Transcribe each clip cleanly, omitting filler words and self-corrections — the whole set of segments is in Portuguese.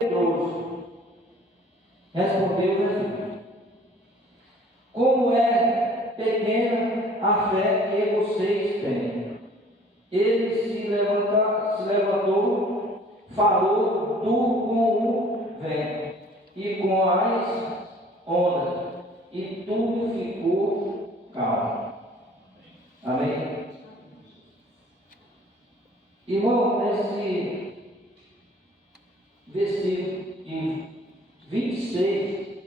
Pedroso. Respondeu Jesus: como é pequena a fé que vocês têm. Ele se levantou, falou duro com o vento e com as ondas, e tudo ficou calmo. Amém? Irmão, nesse versículo de 26,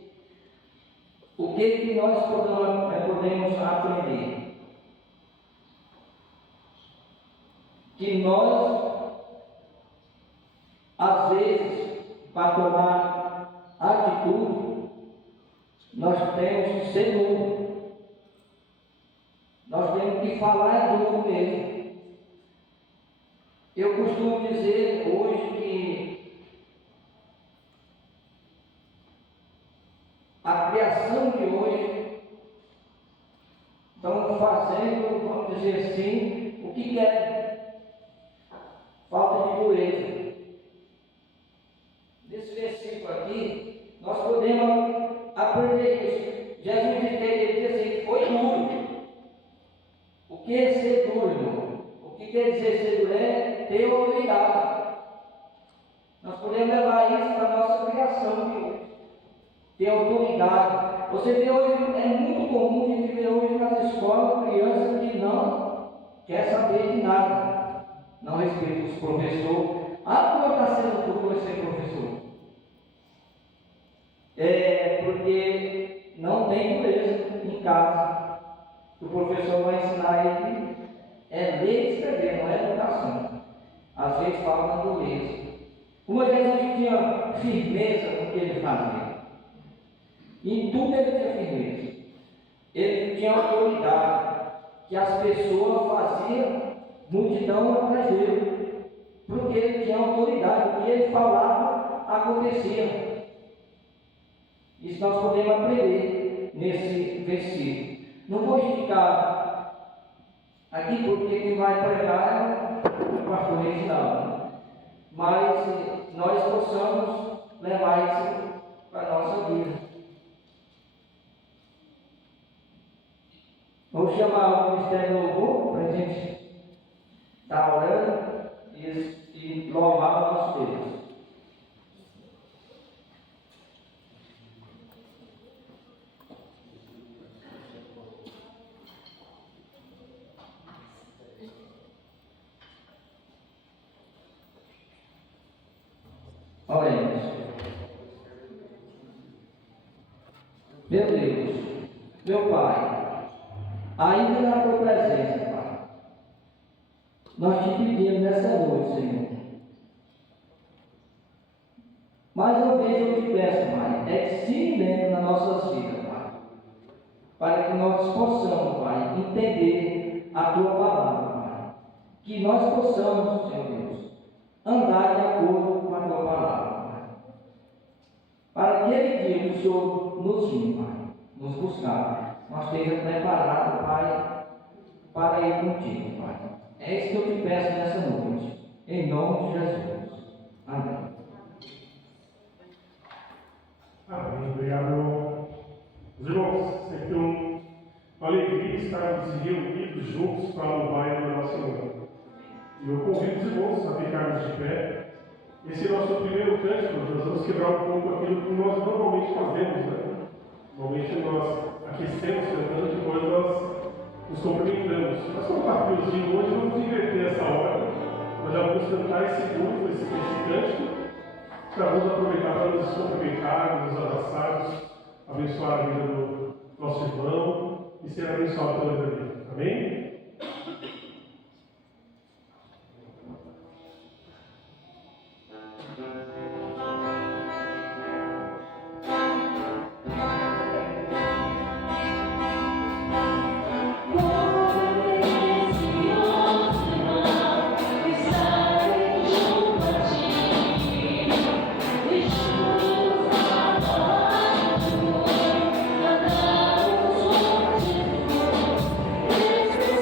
o que nós podemos aprender? Que nós, às vezes, para tomar atitude, nós temos que ser duro. Nós temos que falar duro mesmo. Eu costumo dizer hoje que a criação de hoje estão fazendo, vamos dizer assim, o que querem. Falta de dureza. Nesse versículo aqui, nós podemos aprender isso. Jesus diz assim: foi duro. O que é ser duro, irmão? O que quer dizer ser duro? É ter autoridade. Nós podemos levar isso para a nossa criação de hoje. Ter autoridade. Você vê hoje, é muito comum a gente ver hoje nas escolas crianças que não quer saber de nada. Não respeita os professores. Como está sendo futuro ser professor? Porque não tem dureza em casa. O professor vai ensinar ele ler e escrever, não é educação. Às vezes fala na dureza. Uma vez Jesus tinha firmeza no que ele fazia. Em tudo ele tinha firmeza. Ele tinha autoridade, que as pessoas faziam multidão atrás dele, porque ele tinha autoridade, o que ele falava acontecia. Isso nós podemos aprender nesse versículo. Não vou ficar aqui porque quem vai pregar é o pastor Reginaldo, mas nós possamos levar isso para a nossa vida. Vou chamar o Ministério do Louvor para a gente estar orando e louvar o nosso Deus. Oremos. Meu Deus, meu Pai, ainda na tua presença, Pai, nós te pedimos nessa noite, Senhor. Mais uma vez eu te peço, Pai, que se lembre nas nossas vidas, Pai, para que nós possamos, Pai, entender a tua palavra, Pai. Que nós possamos, Senhor Deus, andar de acordo com a tua palavra, Pai. Para aquele dia que o Senhor nos vir, Pai, nos buscar, nós esteja preparado, Pai, para ir contigo, Pai. É isso que eu te peço nessa noite, em nome de Jesus. Amém. Amém. Obrigado, irmão. Os irmãos, sempre uma alegria estarmos reunidos juntos para louvar e adorar o Senhor. E eu convido os irmãos a ficarmos de pé. Esse é o nosso primeiro cântico. Nós vamos quebrar um pouco aquilo que nós normalmente fazemos, né? Normalmente nós aquecemos cantando, depois nós nos cumprimentamos. Mas como está friozinho hoje, vamos inverter essa hora. Nós já vamos cantar esse grupo, esse cântico. Já vamos aproveitar para nos cumprimentar, nos abraçarmos, abençoar a vida do nosso irmão e ser abençoado pela vida dele. Amém? Espírito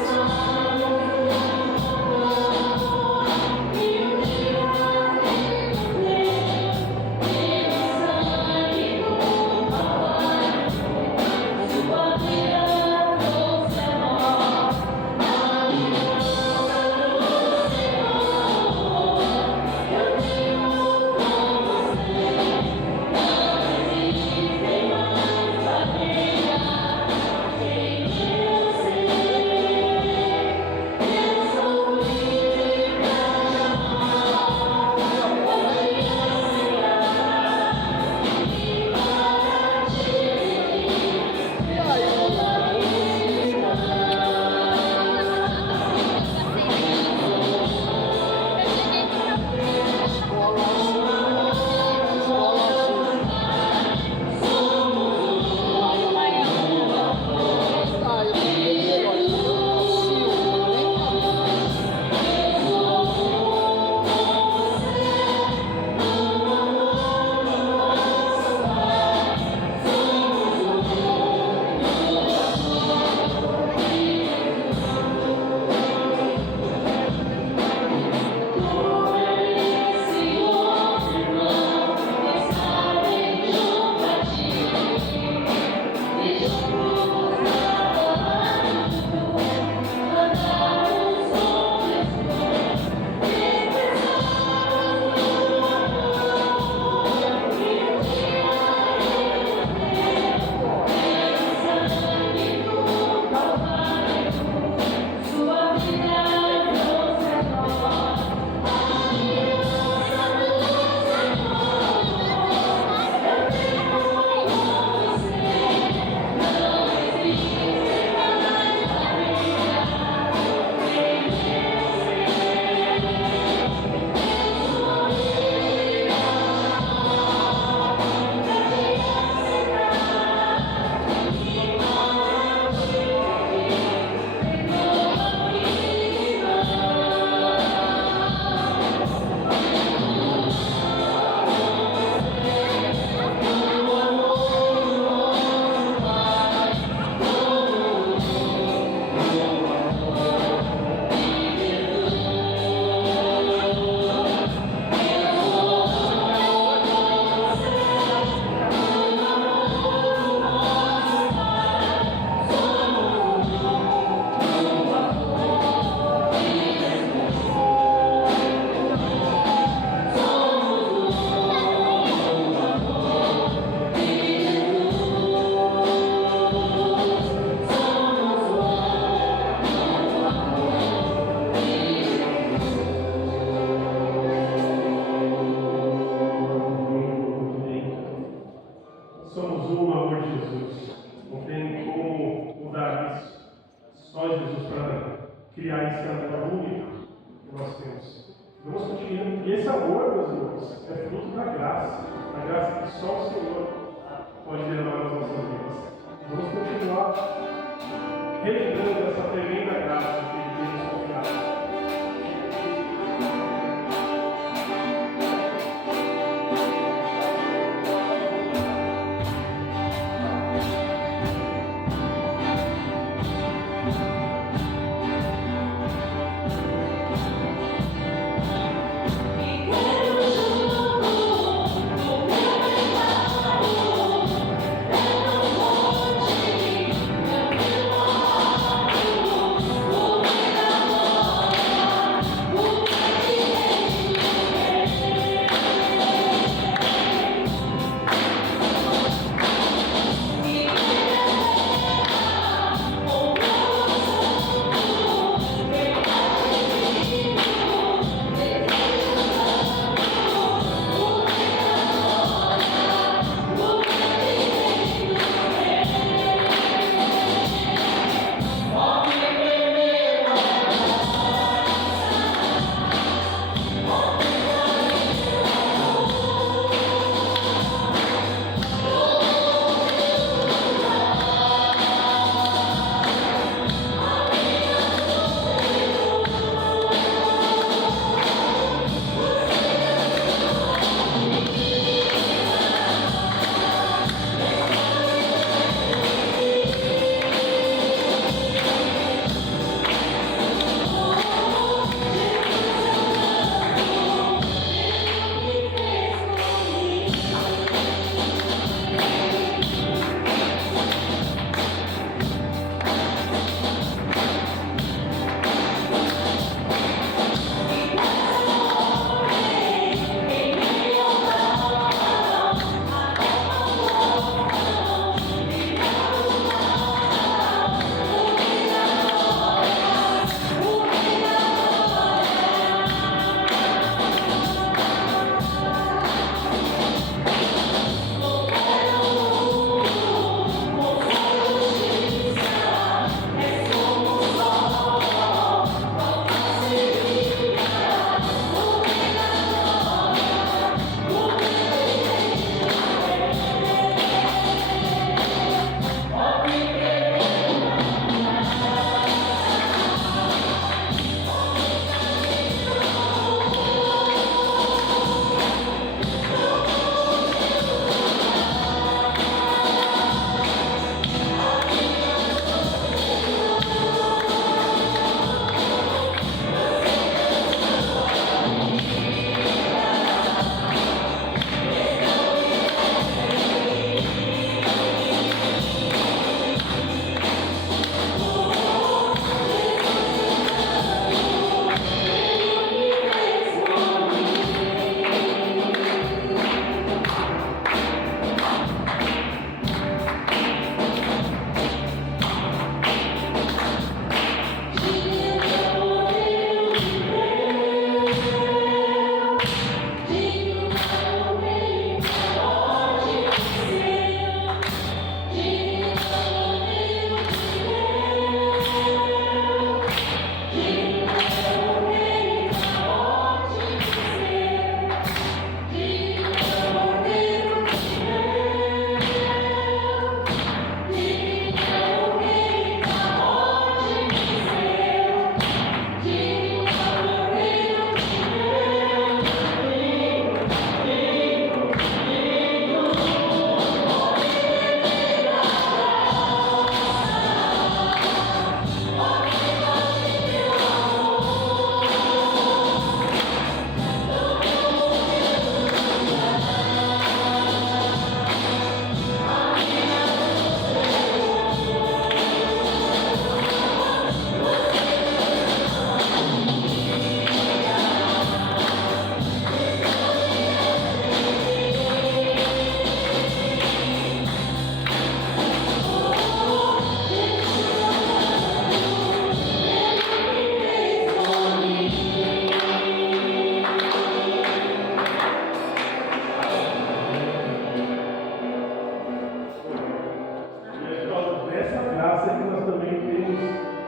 temos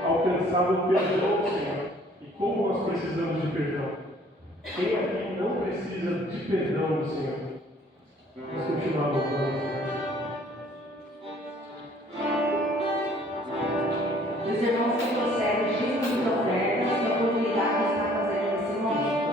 alcançado o perdão do Senhor. E como nós precisamos de perdão? Quem aqui não precisa de perdão do Senhor? Vamos continuar louvando, Senhor. Meus irmãos que trouxeram dízimos e ofertas, a oportunidade que está fazendo nesse momento.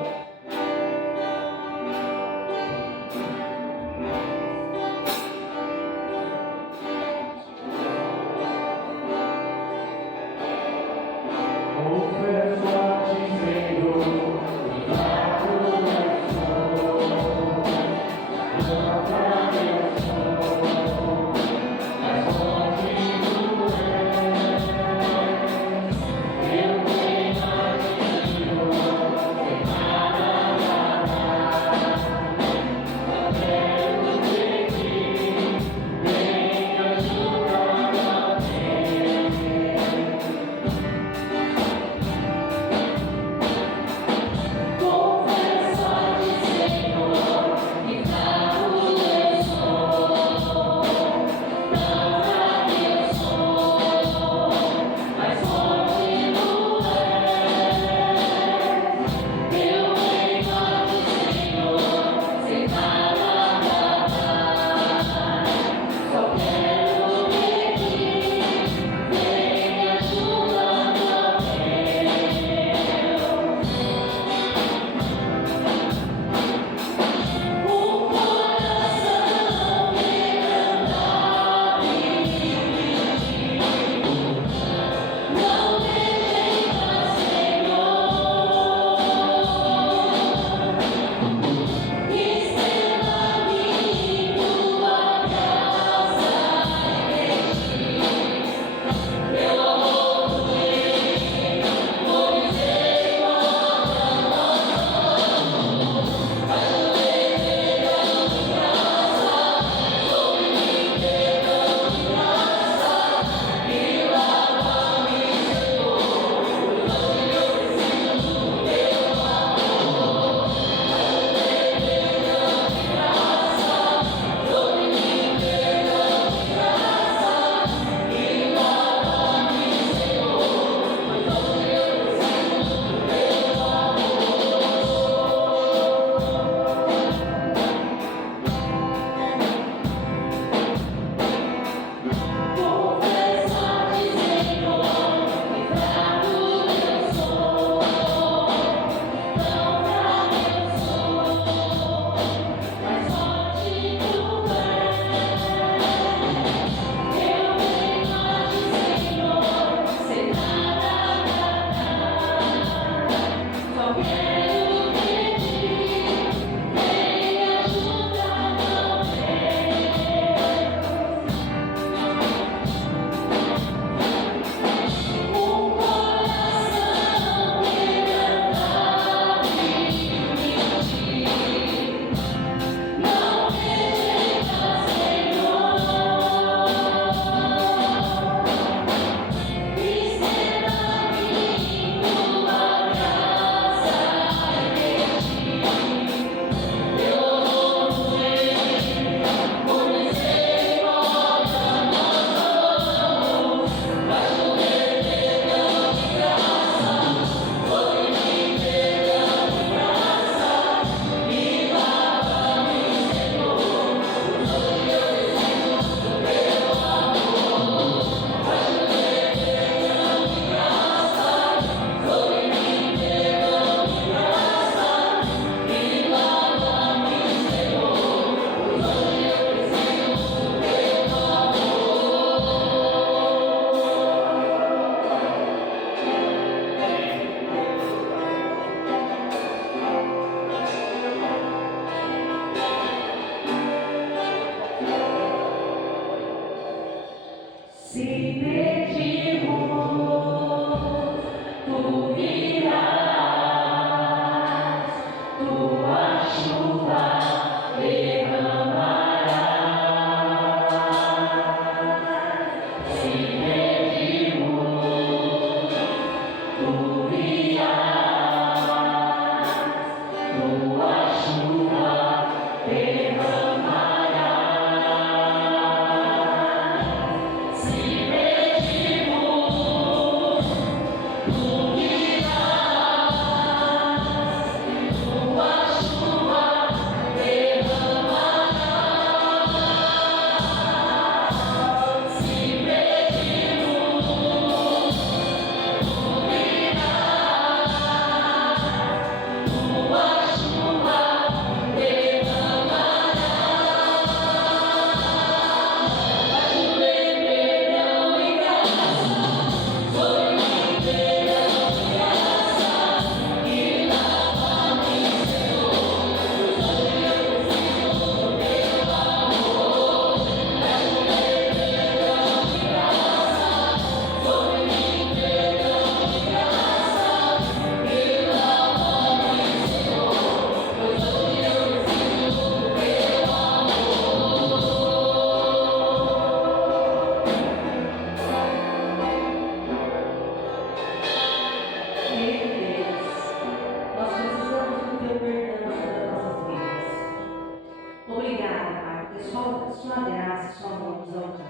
Obrigada, Pai, porque sua graça e sua mão nos alcança.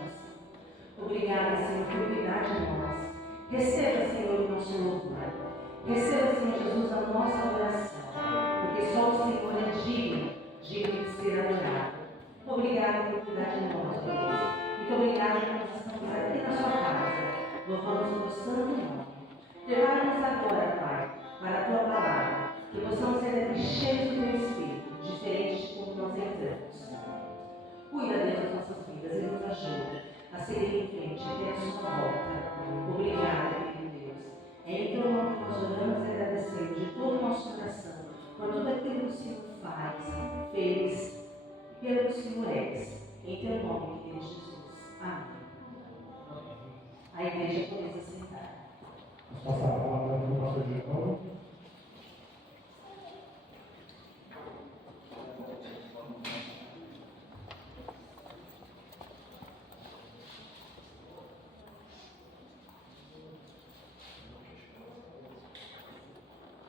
Obrigada, Senhor, por cuidar de nós. Receba, Senhor, o nosso louvor. Receba, Senhor Jesus, a nossa adoração, porque só o Senhor é digno de ser adorado. Obrigada por cuidar de nós, Deus. Muito obrigada por nós estamos aqui na sua casa. Louvamos o teu santo nome. Prepara-nos agora, Pai, para a tua palavra, que possamos ser aqui cheios do teu Espírito, diferente de como nós entramos. Cuida, Deus, das nossas vidas e nos ajuda a seguir em frente até a sua volta. Obrigada, querido Deus. É em teu nome que nós oramos e agradecemos de todo o nosso coração por tudo aquilo que o Senhor faz, fez e pelo que o Senhor és. Em teu nome, querido Jesus. Amém. A igreja pode se sentar. Vamos passar a palavra para o pastor João.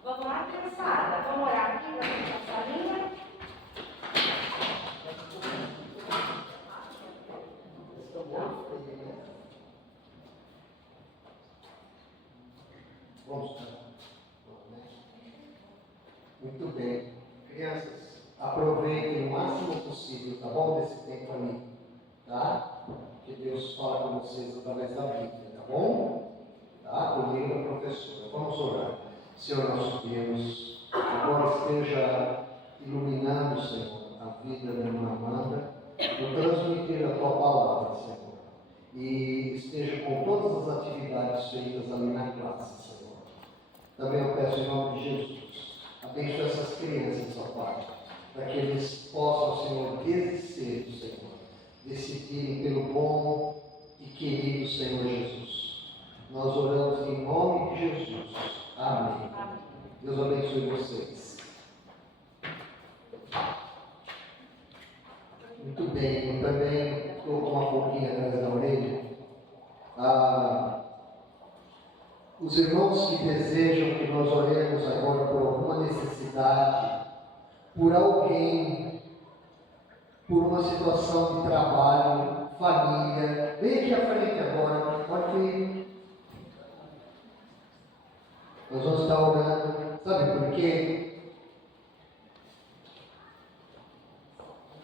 Vamos lá, criançada. Vamos orar aqui para a salinha. Vamos lá. Muito bem. Crianças, aproveitem o máximo possível, tá bom? Desse tempo ali, tá? Que Deus fala com vocês através da Bíblia, tá bom? Tá? Comigo, a professora. Vamos orar. Senhor nosso Deus, agora esteja iluminando, Senhor, a vida da irmã Amanda, por transmitir a tua palavra, Senhor. E esteja com todas as atividades feitas ali na classe, Senhor. Também eu peço em nome de Jesus, abençoe essas crianças, ó Pai, para que eles possam, Senhor, desde cedo, Senhor, decidirem pelo bom e querido Senhor Jesus. Nós oramos em nome de Jesus. Amém. Deus abençoe vocês. Muito bem, eu também estou com uma pouquinho atrás da orelha. Os irmãos que desejam que nós oremos agora por alguma necessidade, por alguém, por uma situação de trabalho, família, vem aqui à frente agora, pode vir. Nós vamos estar orando, sabe por quê?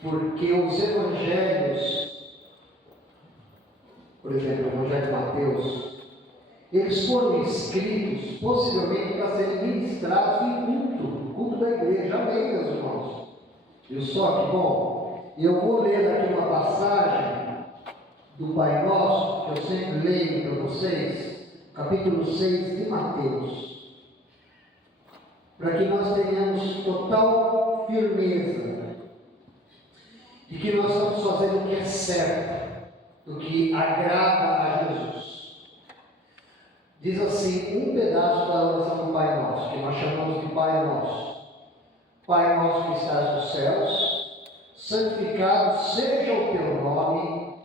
Porque os evangelhos, por exemplo, o Evangelho de Mateus, eles foram escritos possivelmente para serem ministrados em culto da igreja. Amém, meus irmãos? Viu só que bom? Eu vou ler aqui uma passagem do Pai Nosso, que eu sempre leio para vocês, capítulo 6 de Mateus, para que nós tenhamos total firmeza de que nós estamos fazendo o que é certo, o que agrada a Jesus. Diz assim, um pedaço da oração do Pai Nosso, que nós chamamos de Pai Nosso. Pai Nosso que estás nos céus, santificado seja o teu nome,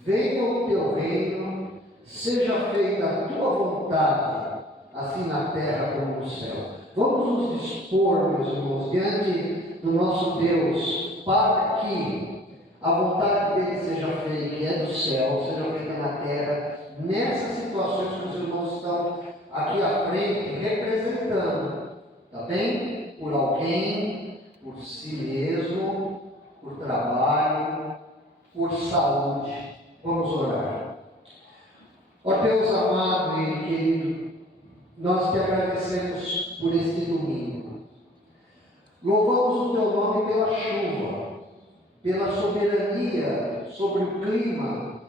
venha o teu reino, seja feita a tua vontade, assim na terra como no céu. Vamos nos dispor, meus irmãos, diante do nosso Deus, para que a vontade dele seja feita, que é do céu, seja feita na terra, nessas situações que os irmãos estão aqui à frente representando, tá bem? Por alguém, por si mesmo, por trabalho, por saúde. Vamos orar. Ó Deus amado e querido, nós te agradecemos por este domingo. Louvamos o teu nome pela chuva, pela soberania sobre o clima,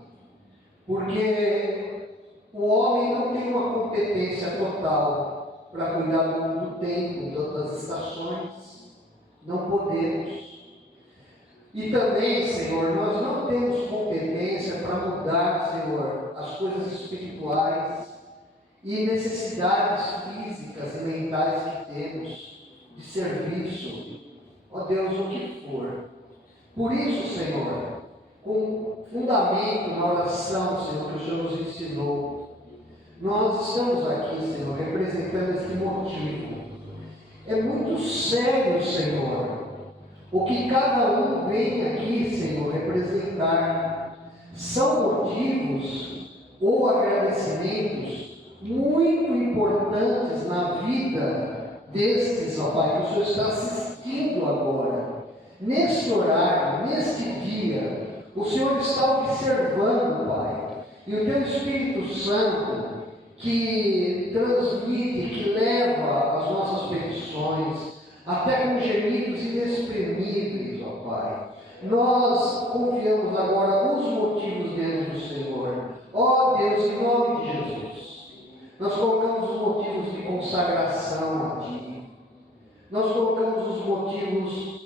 porque o homem não tem uma competência total para cuidar do tempo, das estações. Não podemos. E também, Senhor, nós não temos competência para mudar, Senhor, as coisas espirituais e necessidades físicas e mentais que temos de serviço, ó Deus, o que for. Por isso, Senhor, com fundamento na oração, Senhor, que o Senhor nos ensinou, nós estamos aqui, Senhor, representando esse motivo. É muito sério, Senhor, o que cada um vem aqui, Senhor, representar. São motivos ou agradecimentos muito importantes na vida destes, ó Pai, que o Senhor está assistindo agora. Neste horário, neste dia, o Senhor está observando, Pai, e o Teu Espírito Santo, que transmite, que leva as nossas petições, até com gemidos inexprimíveis, ó Pai. Nós confiamos agora nos motivos diante do Senhor. Ó Deus, em nome de Jesus, nós colocamos os motivos de consagração a Ti. Nós colocamos os motivos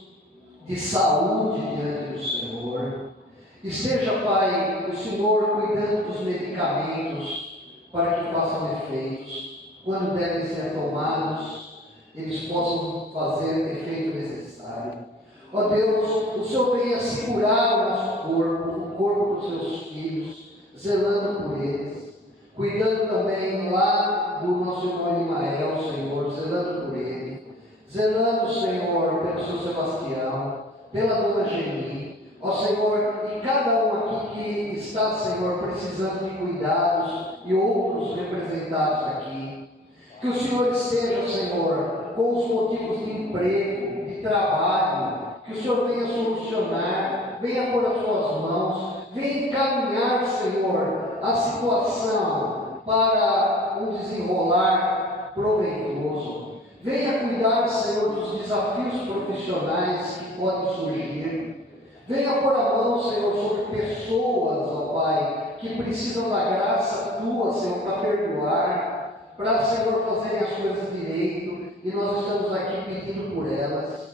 de saúde diante do Senhor. Esteja, Pai, o Senhor cuidando dos medicamentos para que façam efeitos. Quando devem ser tomados, eles possam fazer o efeito necessário. Ó Deus, o Senhor venha segurar o nosso corpo, o corpo dos Seus filhos, zelando por eles, cuidando também lá do nosso irmão Elimael, Senhor, zelando por ele, zelando, Senhor, pelo seu Sebastião, pela dona Geni, ó Senhor, e cada um aqui que está, Senhor, precisando de cuidados e outros representados aqui, que o Senhor esteja, Senhor, com os motivos de emprego, de trabalho, que o Senhor venha solucionar, venha pôr as suas mãos, venha encaminhar, Senhor, a situação para um desenrolar proveitoso. Venha cuidar, Senhor, dos desafios profissionais que podem surgir. Venha pôr a mão, Senhor, sobre pessoas, ó Pai, que precisam da graça Tua, Senhor, para perdoar, para, Senhor, fazerem as coisas direito, e nós estamos aqui pedindo por elas.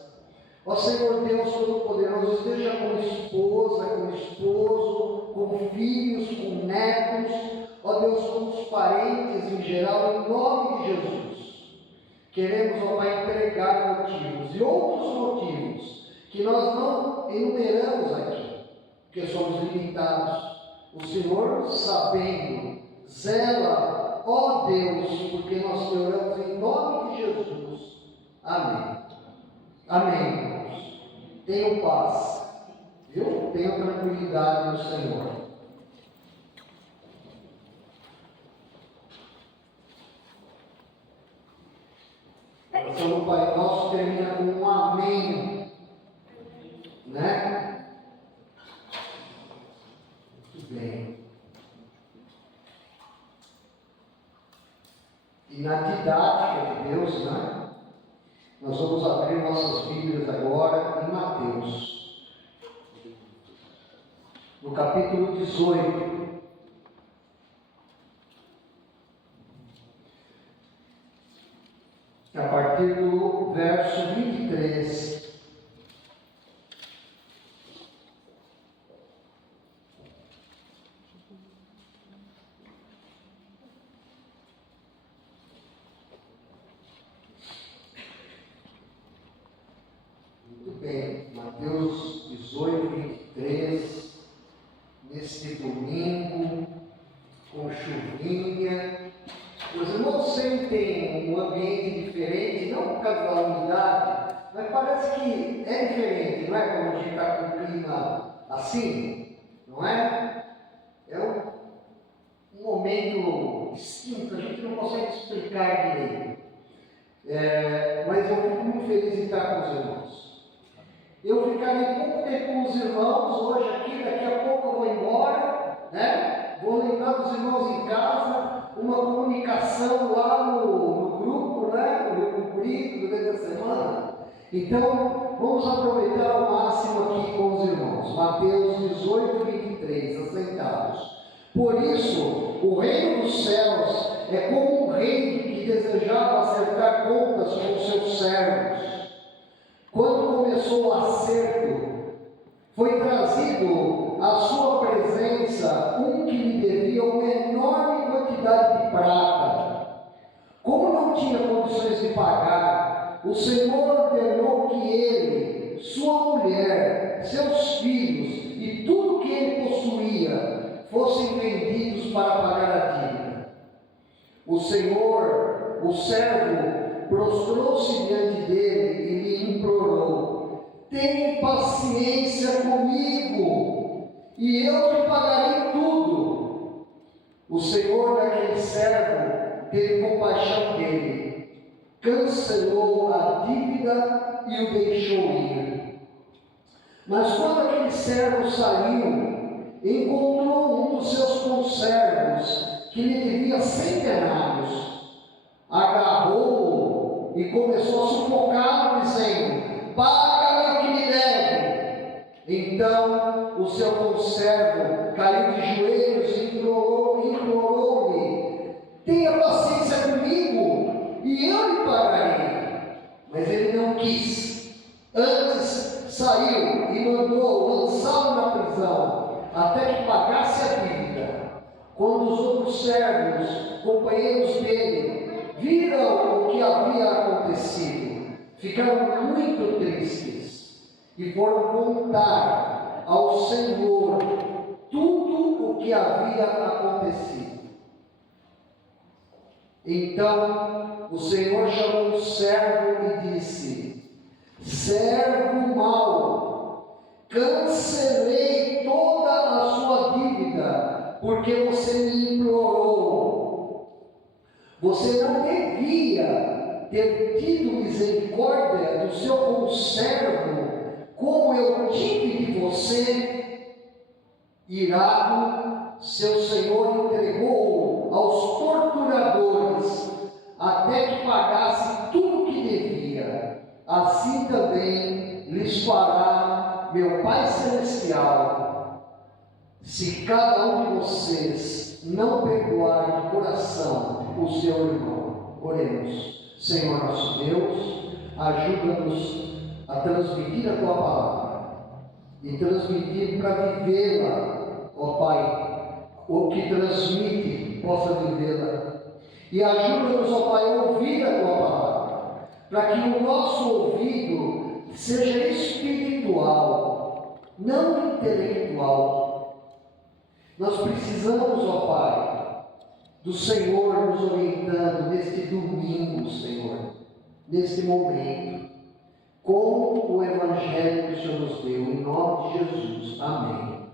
Ó Senhor Deus Todo-Poderoso, esteja com esposa, com esposo, com filhos, com netos, ó Deus, com os parentes em geral, em nome de Jesus. Queremos, ó Pai, entregar motivos e outros motivos que nós não enumeramos aqui, porque somos limitados. O Senhor, sabendo, zela, ó Deus, porque nós te oramos em nome de Jesus. Amém. Amém, irmãos. Tenham paz, viu? Tenham tranquilidade no Senhor. A oração do Pai Nosso termina com um amém, né? Muito bem. E na didática de Deus, né? Nós vamos abrir nossas Bíblias agora em Mateus, no capítulo 18. A partir do verso 23. Muito bem, Mateus 18, 23, neste domingo, com chuvinha. Os irmãos sentem um ambiente diferente, não por causa da umidade, mas parece que é diferente, não é? Quando a gente está com o clima assim, não é? É um momento distinto, a gente não consegue explicar direito. Mas eu fico muito feliz em estar com os irmãos. Eu ficarei pouco tempo com os irmãos hoje aqui, daqui a pouco eu vou embora, né? Vou lembrar dos irmãos em casa, uma comunicação lá no grupo, né? No Rio Comprido, durante a semana. Então, vamos aproveitar ao máximo aqui com os irmãos. Mateus 18, 23, assentados. Por isso, o reino dos céus é como um rei que desejava acertar contas com os seus servos. Quando começou o acerto, foi trazido à sua presença um que lhe devia uma enorme quantidade de prata. Como não tinha condições de pagar, o Senhor ordenou que ele, sua mulher, seus filhos e tudo que ele possuía fossem vendidos para pagar a dívida. O servo, prostrou-se diante dele e lhe implorou: tem paciência comigo, e eu te pagarei tudo. O Senhor daquele servo teve compaixão dele, cancelou a dívida e o deixou ir. Mas quando aquele servo saiu, encontrou um dos seus conservos, que lhe devia 100 denários, agarrou-o e começou a sufocá-lo, dizendo: paga-me o que me deve. Então o seu conservo caiu de joelhos e implorou-lhe: tenha paciência comigo e eu lhe pagarei. Mas ele não quis. Antes saiu e mandou lançá-lo na prisão, até que pagasse a dívida. Quando os outros servos, companheiros dele, viram o que havia acontecido, ficaram muito tristes e foram contar ao Senhor tudo o que havia acontecido. Então o Senhor chamou o servo e disse: servo mau, cancelei toda a sua dívida, porque você me implorou. Você não devia ter tido misericórdia do seu conservo, como eu tive de você. Irado, seu senhor entregou-o aos torturadores, até que pagasse tudo o que devia. Assim também lhes fará meu Pai Celestial, se cada um de vocês não perdoar de coração o seu irmão. Oremos. Senhor nosso Deus, ajuda-nos a transmitir a Tua palavra e transmitir para vivê-la, ó Pai, o que transmite possa vivê-la. E ajuda-nos, ó Pai, a ouvir a Tua palavra, para que o nosso ouvido seja espiritual, não intelectual. Nós precisamos, ó Pai, do Senhor nos orientando neste domingo, Senhor, neste momento, com o Evangelho que o Senhor nos deu, em nome de Jesus. Amém.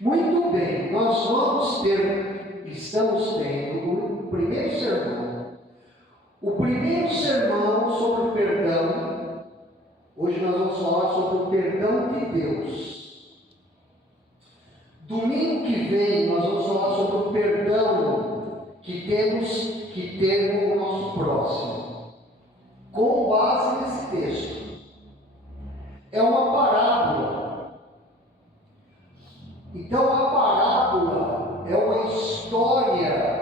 Muito bem, nós estamos tendo o primeiro sermão. O primeiro sermão sobre o perdão. Hoje nós vamos falar sobre o perdão de Deus. Domingo que vem nós vamos falar sobre o perdão que temos que ter com o nosso próximo, com base nesse texto. É uma parábola. Então a parábola é uma história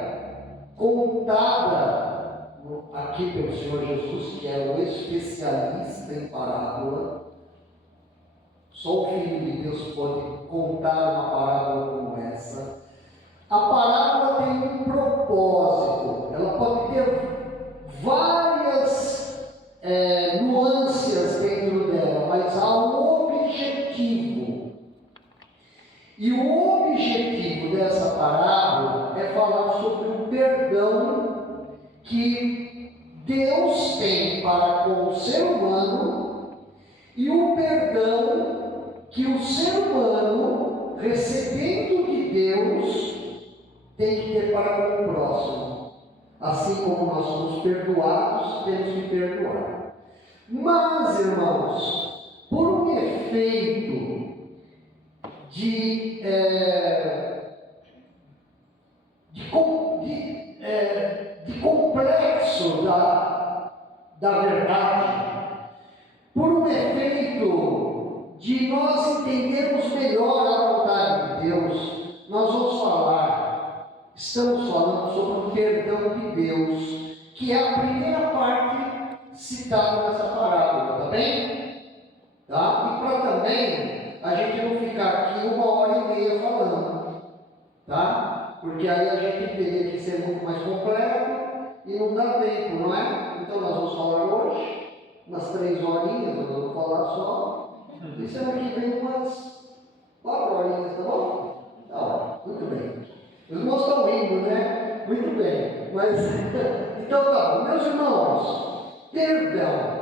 contada aqui pelo Senhor Jesus, que é um especialista em parábola. Só o Filho de Deus pode contar uma parábola como essa. A parábola tem um propósito, ela pode ter várias nuances dentro dela, mas há um objetivo. E o objetivo dessa parábola é falar sobre o perdão que Deus tem para com o ser humano e o perdão que o ser humano, recebendo de Deus, tem que ter para com o próximo. Assim como nós somos perdoados, temos que perdoar. Mas, irmãos, por um efeito de complexo da verdade, por um efeito de nós entendermos melhor a vontade de Deus, nós estamos falando sobre o perdão de Deus, que é a primeira parte citada nessa parábola, tá bem? Tá? E para também a gente não ficar aqui 1h30 falando, tá? Porque aí a gente teria que ser muito mais completo e não dá tempo, não é? Então nós vamos falar hoje umas 3 horinhas, nós vamos falar só, e semana que vem umas 4 horinhas, tá bom? Tá bom, muito bem. Os irmãos estão indo, né? Muito bem. Mas, então tá bom. Meus irmãos, perdão.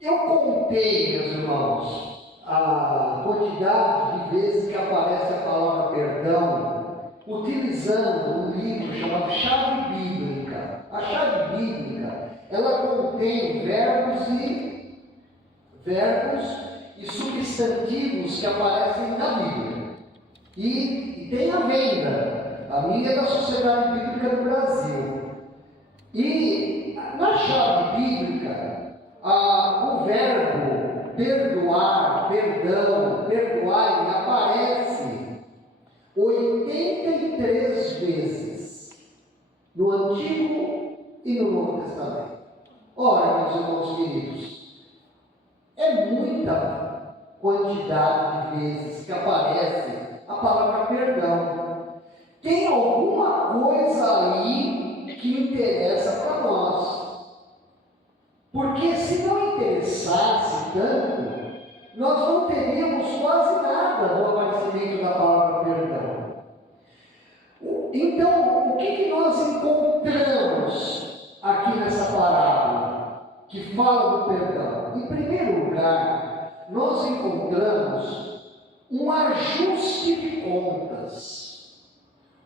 Eu contei, meus irmãos, a quantidade de vezes que aparece a palavra perdão, utilizando um livro chamado Chave Bíblica. A chave bíblica, ela contém verbos e substantivos que aparecem na Bíblia. E tem a venda. A minha é da Sociedade Bíblica do Brasil. E na chave bíblica, o verbo perdoar, perdão, perdoar, aparece 83 vezes no Antigo e no Novo Testamento. Ora, meus irmãos queridos, é muita quantidade de vezes que aparece a palavra perdão. Tem alguma coisa aí que interessa para nós. Porque se não interessasse tanto, nós não teríamos quase nada no aparecimento da palavra perdão. Então, o que nós encontramos aqui nessa parábola que fala do perdão? Em primeiro lugar, nós encontramos um ajuste de contas,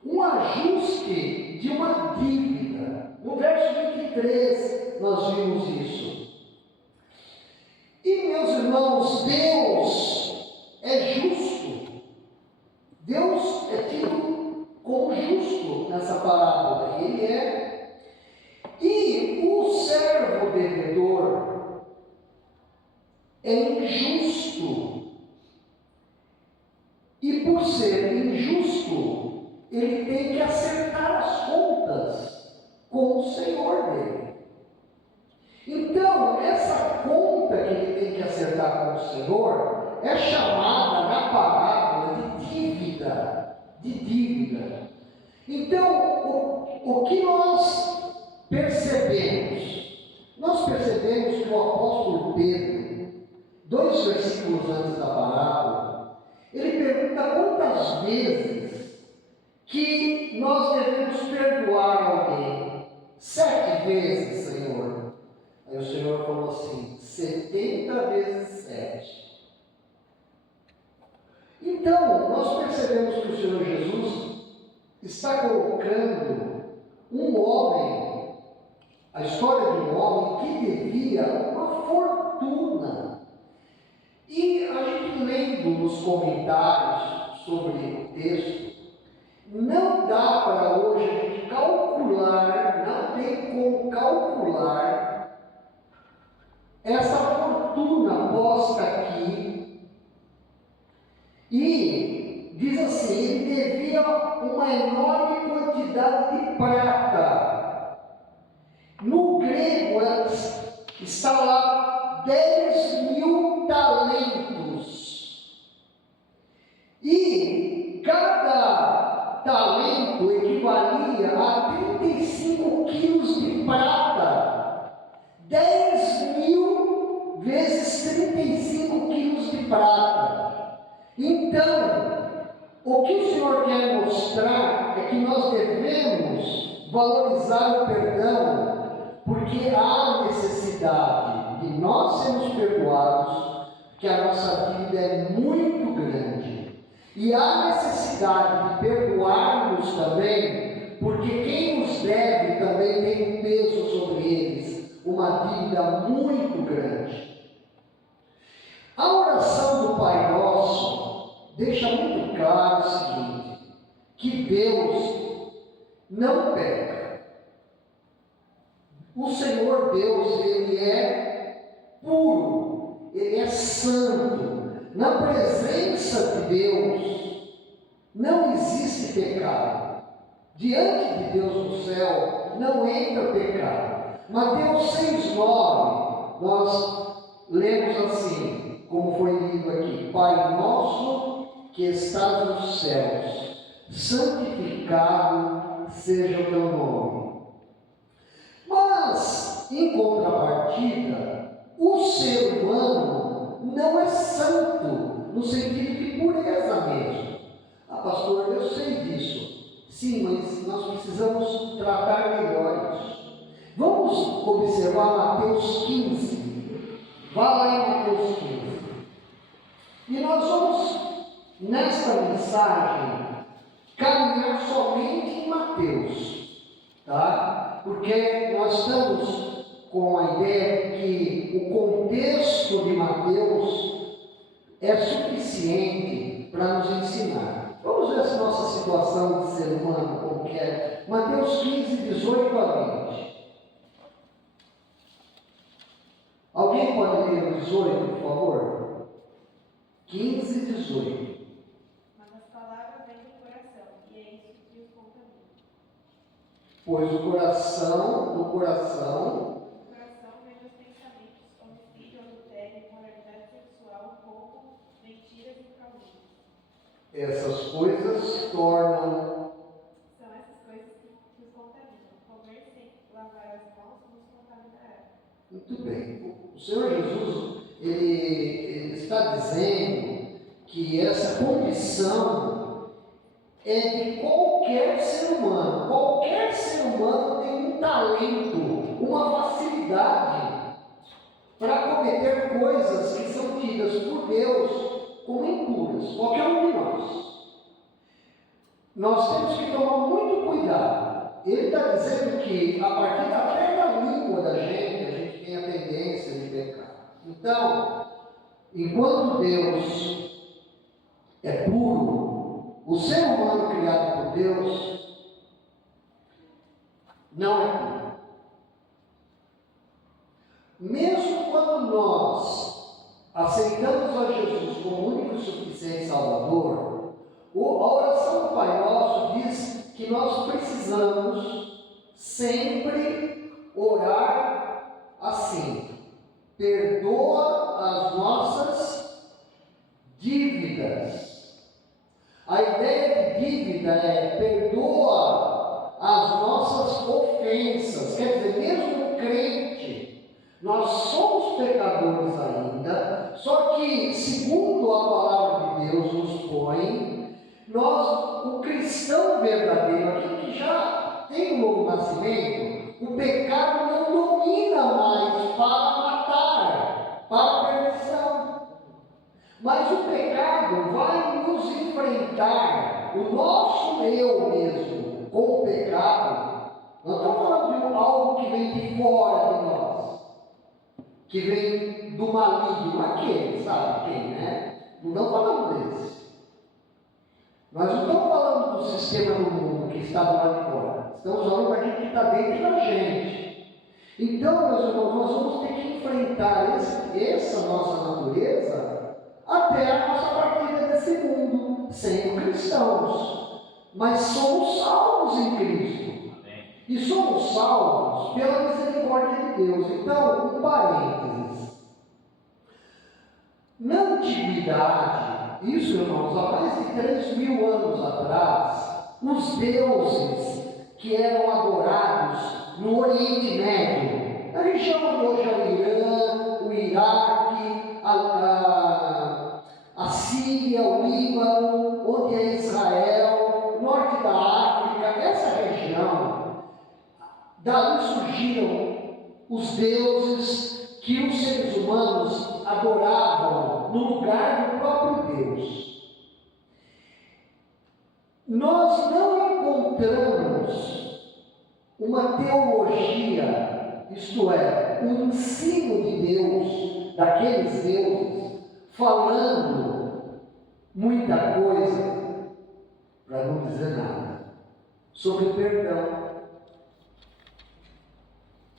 um ajuste de uma dívida. No verso 23 nós vimos isso. E, meus irmãos, Deus é justo. Deus é tido como justo nessa parábola. Ele é. E o servo devedor é injusto. E por ser injusto, ele tem que acertar as contas com o Senhor dele. Então, essa conta que ele tem que acertar com o Senhor é chamada na parábola de dívida. De dívida. Então, o que nós percebemos? Nós percebemos que o apóstolo Pedro, 2 versículos antes da parábola, ele pergunta quantas vezes que nós devemos perdoar alguém. 7 vezes, Senhor. Aí o Senhor falou assim, 70 vezes 7. Então, nós percebemos que o Senhor Jesus está colocando um homem, a história de um homem que devia uma fortuna. E a gente lendo nos comentários sobre o texto, não dá para hoje a gente calcular, não tem como calcular essa fortuna posta aqui. E diz assim, ele devia uma enorme quantidade de prata. No grego está lá 10.000 talentos. E cada talento equivalia a 35 quilos de prata. 10.000 vezes 35 quilos de prata. Então, o que o Senhor quer mostrar é que nós devemos valorizar o perdão, porque há necessidade de nós sermos perdoados, porque a nossa dívida é muito grande. E há necessidade de perdoarmos também, porque quem nos deve também tem um peso sobre eles, uma dívida muito grande. A oração do Pai Nosso deixa muito claro o seguinte, que Deus não peca. O Senhor Deus, Ele é puro, Ele é santo. Na presença de Deus não existe pecado. Diante de Deus no céu não entra pecado. Mateus 6,9, nós lemos assim, como foi lido aqui: Pai nosso que estás nos céus, santificado seja o teu nome. Mas, em contrapartida, o ser humano não é santo, no sentido de pureza mesmo. Ah, pastor, eu sei disso. Sim, mas nós precisamos tratar melhor isso. Vamos observar Mateus 15. Vá lá em Mateus 15. E nós vamos, nesta mensagem, caminhar somente em Mateus, tá? Porque nós estamos com a ideia de que o contexto de Mateus é suficiente para nos ensinar. Vamos ver essa nossa situação de ser humano, como que é. Mateus 15, 18 a 20. Alguém pode ler o 18, por favor? 15, 18. Mas as palavras vêm do coração, e é isso que os contamina. Pois o coração Vem dos pensamentos, homicídio, adultério, imoralidade sexual, roubo, mentiras e calúnias. essas coisas tornam. São essas coisas que os contaminam. Comer sem lavar as mãos nos contaminará. Muito bem. O Senhor Jesus, ele está dizendo que essa condição é de qualquer ser humano. Qualquer ser humano tem um talento, uma facilidade para cometer coisas que são tidas por Deus como impuras. Qualquer um de nós. Nós temos que tomar muito cuidado. Ele está dizendo que a partir até da língua da gente, a gente tem a tendência de pecar. Então, enquanto Deus é puro, o ser humano criado por Deus não é puro. Mesmo quando nós aceitamos a Jesus como único e suficiente Salvador, a oração do Pai Nosso diz que nós precisamos sempre orar assim: perdoa as nossas dívidas. A ideia de dívida é perdoa as nossas ofensas. Quer dizer, mesmo crente, nós somos pecadores ainda, só que, segundo a palavra de Deus nos põe, o cristão verdadeiro, aquele que já tem um novo nascimento, o pecado não domina mais para matar, para a perdição. Mas o pecado vai nos enfrentar, o nosso eu mesmo, com o pecado. Não estamos falando de algo que vem de fora de nós, que vem do maligno, aquele, sabe quem, né? Não estamos falando desse. Nós não estamos falando do sistema do mundo que está do lado de fora. Estamos falando daquilo que está dentro da gente. Então, meus irmãos, nós vamos ter que enfrentar essa nossa natureza até a nossa partida desse mundo, sendo cristãos. Mas somos salvos em Cristo. E somos salvos pela misericórdia de Deus. Então, um parênteses. Na antiguidade, isso, irmãos, há mais de 3.000 anos atrás, os deuses que eram adorados no Oriente Médio, na região onde hoje é o Irã, o Iraque, a Síria, o Líbano, onde é Israel, norte da África, essa região, dali surgiram os deuses que os seres humanos adoravam no lugar do próprio Deus. Nós não encontramos uma teologia, isto é, um ensino de Deus, daqueles deuses, falando muita coisa, para não dizer nada, sobre perdão.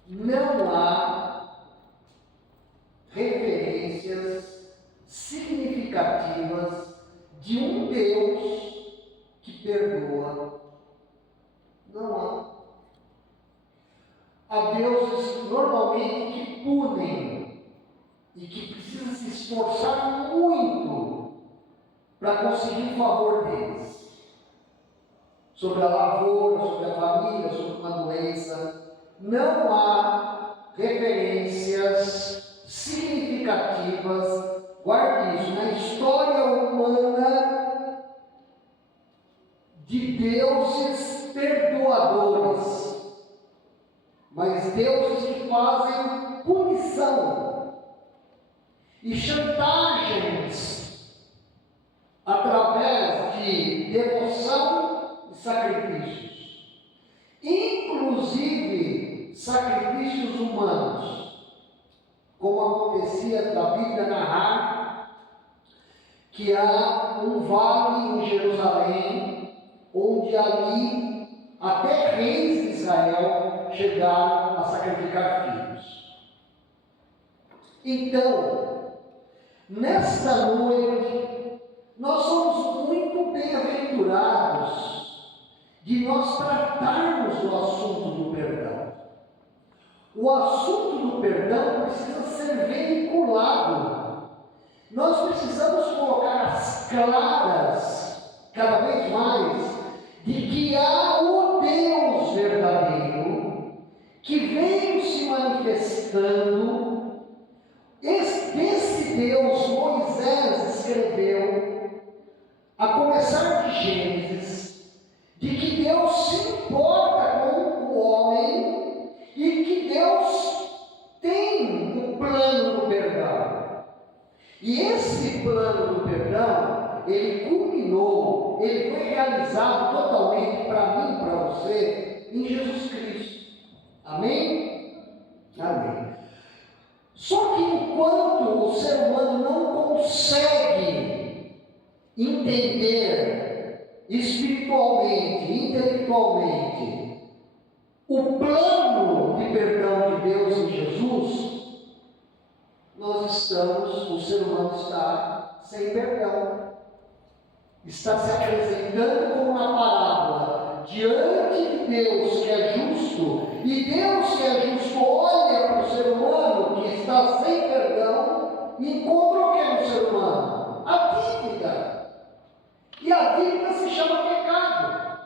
Não há referências significativas de um Deus que perdoa. Não há. Há deuses normalmente que punem e que precisam se esforçar muito para conseguir o favor deles. Sobre a lavoura, sobre a família, sobre uma doença. Não há referências significativas, guarde isso, na história humana de deuses perdoadores, mas deuses que fazem punição e chantagens através de devoção e sacrifícios, inclusive sacrifícios humanos, como acontecia da Bíblia narrar que há um vale em Jerusalém, onde ali até reis de Israel chegaram a sacrificar filhos. Então, nesta noite, nós somos muito bem-aventurados de nós tratarmos do assunto do perdão. O assunto do perdão precisa ser veiculado. Nós precisamos colocar as claras, cada vez mais, de que há o Deus verdadeiro que veio se manifestando. Desse Deus Moisés escreveu, a começar de Gênesis, de que Deus se importa com o homem e que Deus tem um plano do perdão. E esse plano do perdão, ele culminou, ele foi realizado totalmente para mim e para você em Jesus Cristo. Amém? Amém. Só que enquanto o ser humano não consegue entender espiritualmente, intelectualmente, o plano de perdão de Deus em Jesus, o ser humano está sem perdão. Está se apresentando como uma parábola diante de Deus que é justo, e Deus que é justo olha para o ser humano que está sem perdão e encontra o que no ser humano? A dívida. E a dívida se chama pecado.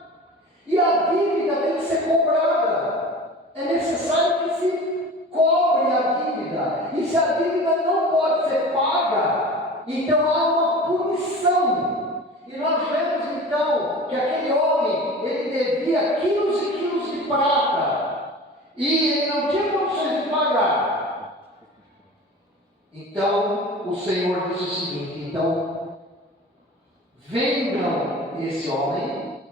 E a dívida tem que ser cobrada. É necessário que se cobre a dívida. E se a dívida não pode ser paga, então há uma punição. E nós vemos então que aquele homem, ele devia quilos e quilos de prata, e ele não tinha condições de pagar. Então o Senhor disse o seguinte: então vendam esse homem,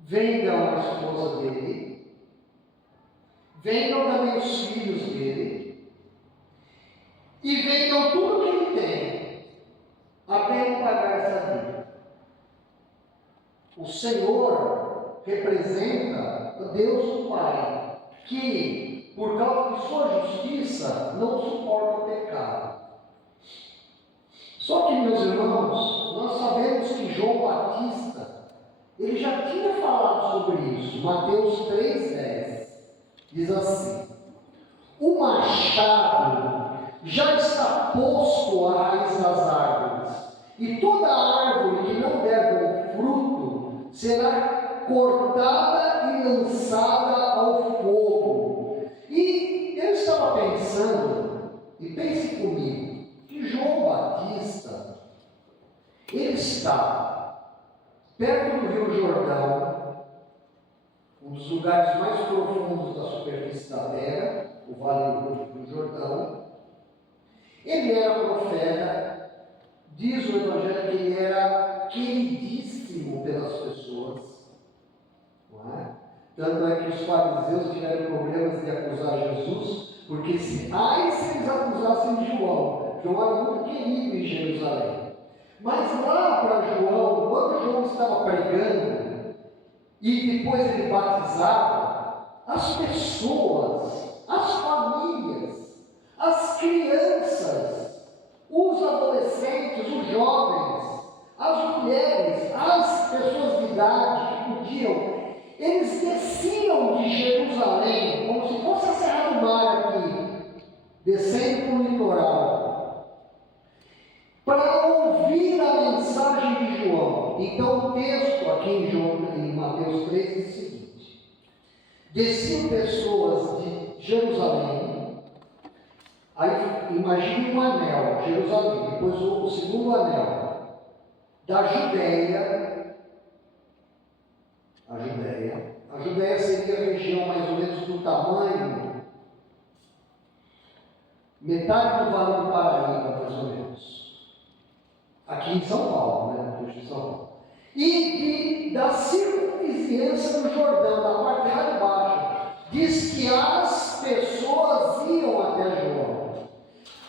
vendam a esposa dele, vendam também os filhos dele, e vendam tudo que ele tem, até ele pagar essa dívida. O Senhor representa o Deus o Pai, que, por causa de sua justiça, não suporta o pecado. Só que, meus irmãos, nós sabemos que João Batista, ele já tinha falado sobre isso. Mateus 3,10 diz assim: o machado já está posto à raiz das árvores, e toda árvore que não der bom fruto será cortada e lançada ao fogo. E eu estava pensando, e pense comigo, que João Batista, ele está perto do Rio Jordão, um dos lugares mais profundos da superfície da terra, o Vale do Jordão. Ele era profeta, diz o Evangelho que ele era queridíssimo pelas pessoas, não é? Tanto é que os fariseus tiveram problemas de acusar Jesus, porque se eles acusassem João era muito querido em Jerusalém. Mas lá para João, quando João estava pregando, e depois ele batizava, as pessoas, as famílias, as crianças, os adolescentes, os jovens, as mulheres, as pessoas de idade que podiam, eles desciam de Jerusalém, como se fosse a Serra do Mar aqui, descendo para o litoral, para ouvir a mensagem de João. Então o texto aqui em Mateus 3 diz o seguinte: desciam pessoas de Jerusalém. Aí imagine um anel, Jerusalém, depois o segundo anel, da Judéia. A Judéia seria a região mais ou menos do tamanho metade do Vale do Paraíba, mais ou menos. Aqui em São Paulo, né? No de São Paulo. E da circunvizinhança do Jordão, da parte lá de baixo. Diz que as pessoas iam até João.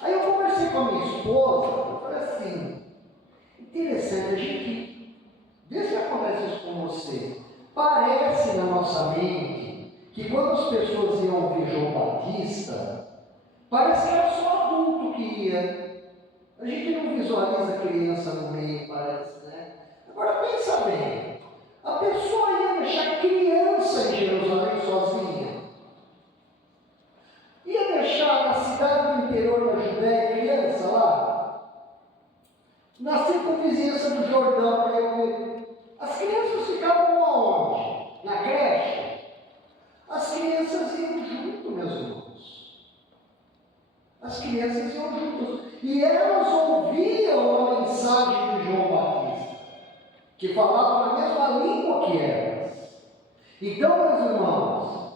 Aí eu conversei com a minha esposa, eu falei assim, interessante, a gente, vê se acontece isso com você. Parece na nossa mente que quando as pessoas iam ouvir João Batista, parece que era só adulto que ia. A gente não visualiza criança no meio, parece, né? Agora pensa bem, a pessoa ia deixar criança em Jerusalém sozinha? Ia deixar na cidade do interior da Judéia criança lá? Na circunvizinhança do Jordão, para eu. As crianças ficavam onde? Na creche? As crianças iam junto, meus irmãos. As crianças iam juntas. E elas ouviam a mensagem de João Batista, que falava na mesma língua que elas. Então, meus irmãos,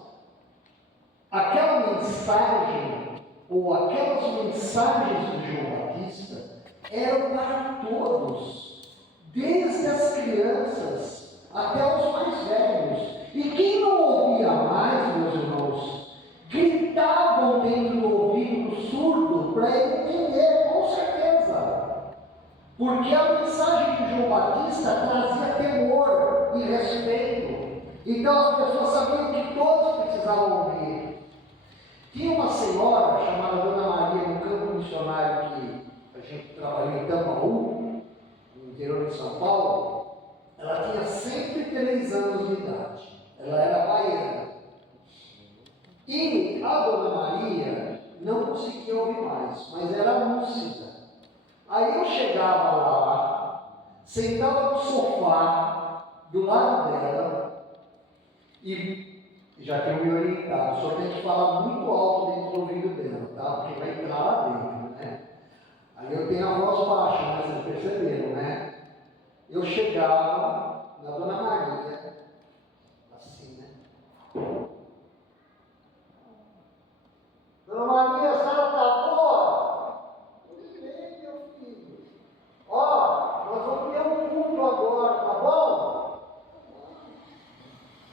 aquela mensagem, ou aquelas mensagens de João Batista, eram para todos, desde as crianças até os mais velhos. E quem não ouvia mais, meus irmãos, gritavam dentro do ouvido do surdo para ele entender, com certeza. Porque a mensagem de João Batista trazia temor e respeito. Então as pessoas sabiam que todos precisavam ouvir. Tinha uma senhora chamada Dona Maria, no campo missionário que a gente trabalhou em Tambaú, no interior de São Paulo. Ela tinha 103 anos de idade. Ela era baiana. E a Dona Maria não conseguia ouvir mais, mas era lúcida. Aí eu chegava lá, sentava no sofá, do lado dela, e já tenho me orientado, só tem que falar muito alto dentro do ouvido dela, tá? Porque vai entrar lá dentro, né? Aí eu tenho a voz baixa, né? Vocês perceberam, né? Eu chegava na Dona Maria, assim, né? Dona Maria, a senhora está boa? Tudo bem, meu filho. Ó, nós vamos ter um culto agora, tá bom?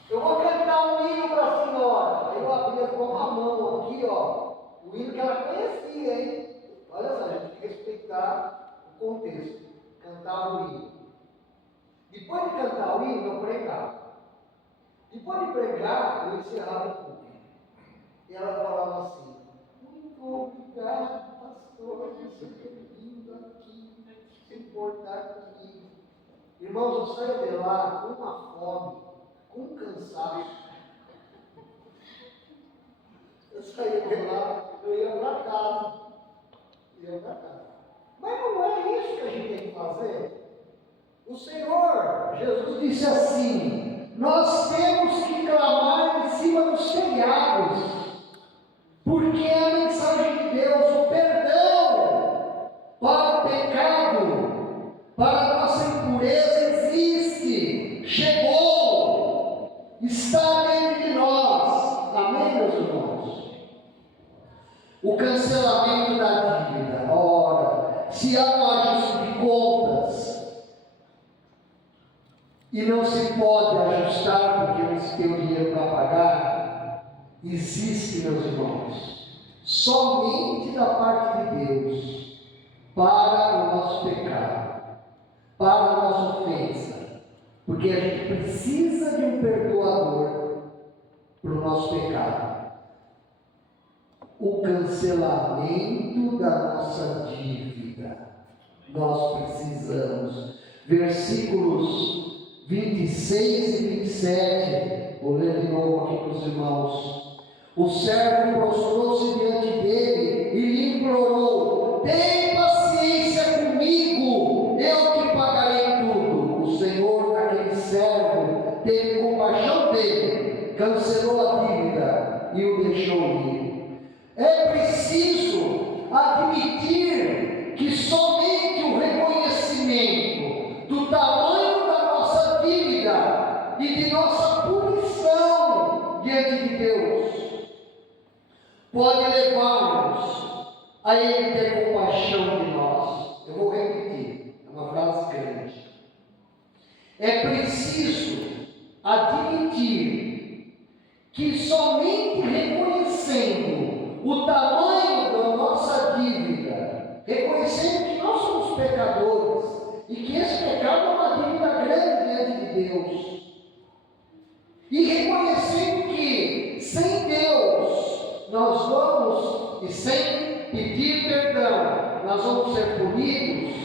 Eu vou cantar um hino para a senhora. Aí eu abria com uma mão aqui, ó. O hino que ela conhecia, hein? Olha só, a gente tem que respeitar o contexto. Cantar o hino. Depois de cantar o hino, eu pregava. Depois de pregar, eu encerrava o culto. E ela falava assim: muito obrigado, pastor, por você ter vindo aqui, se importar comigo. Irmãos, eu saio de lá com uma fome, com um cansaço. Eu saía de lá, eu ia para casa. Mas não é isso que a gente tem que fazer. O Senhor Jesus disse assim: nós temos que clamar em cima dos telhados, porque é a mensagem de Deus, o perdão para o pecado, para a nossa impureza existe, chegou, está dentro de nós. Amém, meus irmãos? O cancelamento da dívida. Ora, se há um ajuste de contas e não se pode ajustar porque não se tem o dinheiro para pagar, existe, meus irmãos, somente da parte de Deus para o nosso pecado, para a nossa ofensa, porque a gente precisa de um perdoador para o nosso pecado. O cancelamento da nossa dívida, nós precisamos. Versículos 26 e 27, vou ler de novo aqui para os irmãos. O servo prostrou-se diante dele e lhe implorou: tem paciência comigo, eu te pagarei tudo. O Senhor daquele servo teve compaixão dele, cancelou a dívida e o deixou ir. É preciso admitir que somente o reconhecimento do tamanho da nossa dívida e de nossa punição diante de Deus pode levar-nos a Ele ter compaixão de nós. Eu vou repetir, é uma frase grande. É preciso admitir que somente reconhecendo o tamanho da nossa dívida, reconhecendo que nós somos pecadores e que esse pecado é uma dívida grande diante de Deus, e reconhecendo que sem Deus nós vamos, e sem pedir perdão, nós vamos ser punidos,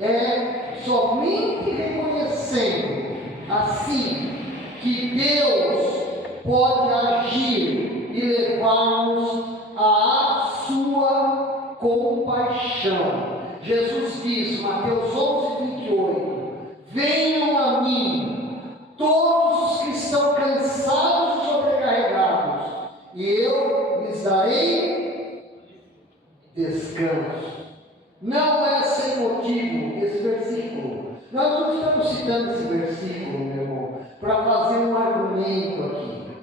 é somente reconhecendo assim que Deus pode agir e levar-nos à sua compaixão. Jesus diz, Mateus 11:28, venham a mim, todos os que estão cansados e sobrecarregados, e eu lhes darei descanso. Não é sem motivo esse versículo. Nós não estamos citando esse versículo, meu irmão, para fazer um argumento aqui,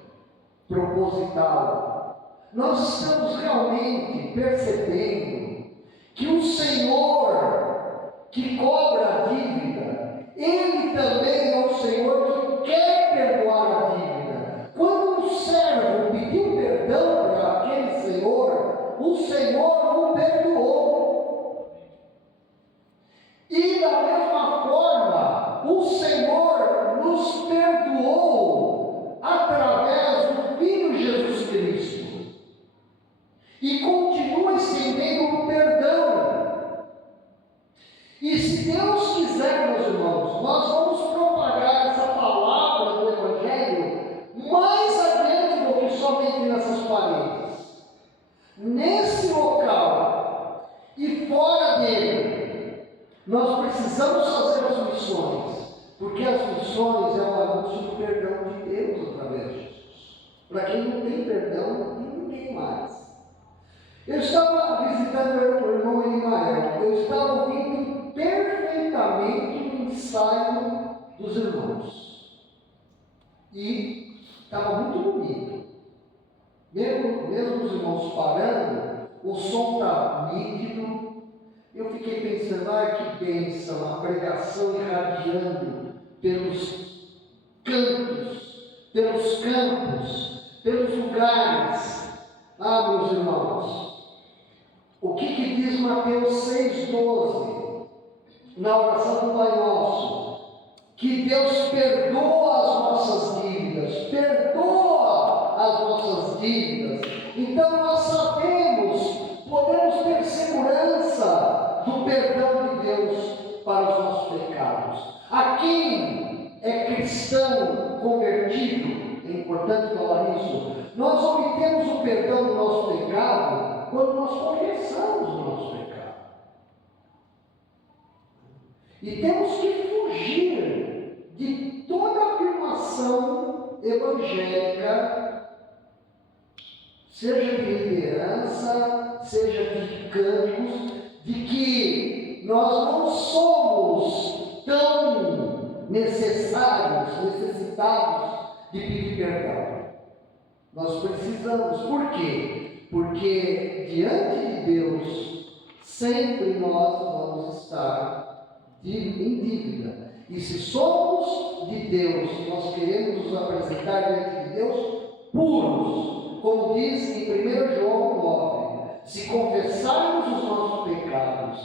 proposital. Nós estamos realmente percebendo que o Senhor que cobra a dívida, Ele também é o Senhor que quer perdoar a dívida. Quando um servo pediu perdão para aquele Senhor, o Senhor o perdoou. E da mesma forma, o Senhor nos perdoou através do Filho Jesus Cristo. E continua estendendo o perdão. E se Deus quiser, meus irmãos, nós vamos propagar essa palavra do Evangelho mais adiante do que somente nessas paredes. Nesse local e fora dele, nós precisamos fazer as missões, porque as missões é o anúncio do perdão de Deus através de Jesus. Para quem não tem perdão, ninguém mais. Eu estava visitando o irmão Elimael, eu estava ouvindo perfeitamente o ensaio dos irmãos. E estava muito bonito. Mesmo os irmãos parando, o som está nítido. Eu fiquei pensando, que bênção, a pregação irradiando pelos cantos, pelos campos, pelos lugares. Meus irmãos, o que diz Mateus 6,12, na oração do Pai Nosso? Que Deus perdoa as nossas dívidas, Então nós sabemos, podemos ter segurança do perdão de Deus para os nossos pecados. A quem é cristão convertido, é importante falar isso, nós obtemos o perdão do nosso pecado quando nós confessamos o nosso pecado. E temos que fugir de toda afirmação evangélica, seja de liderança, seja de cânticos, de que nós não somos tão necessitados de pedir perdão. Nós precisamos. Por quê? Porque diante de Deus, sempre nós vamos estar em dívida. E se somos de Deus, nós queremos nos apresentar diante de Deus puros. Como diz em 1 João 9, se confessarmos os nossos pecados,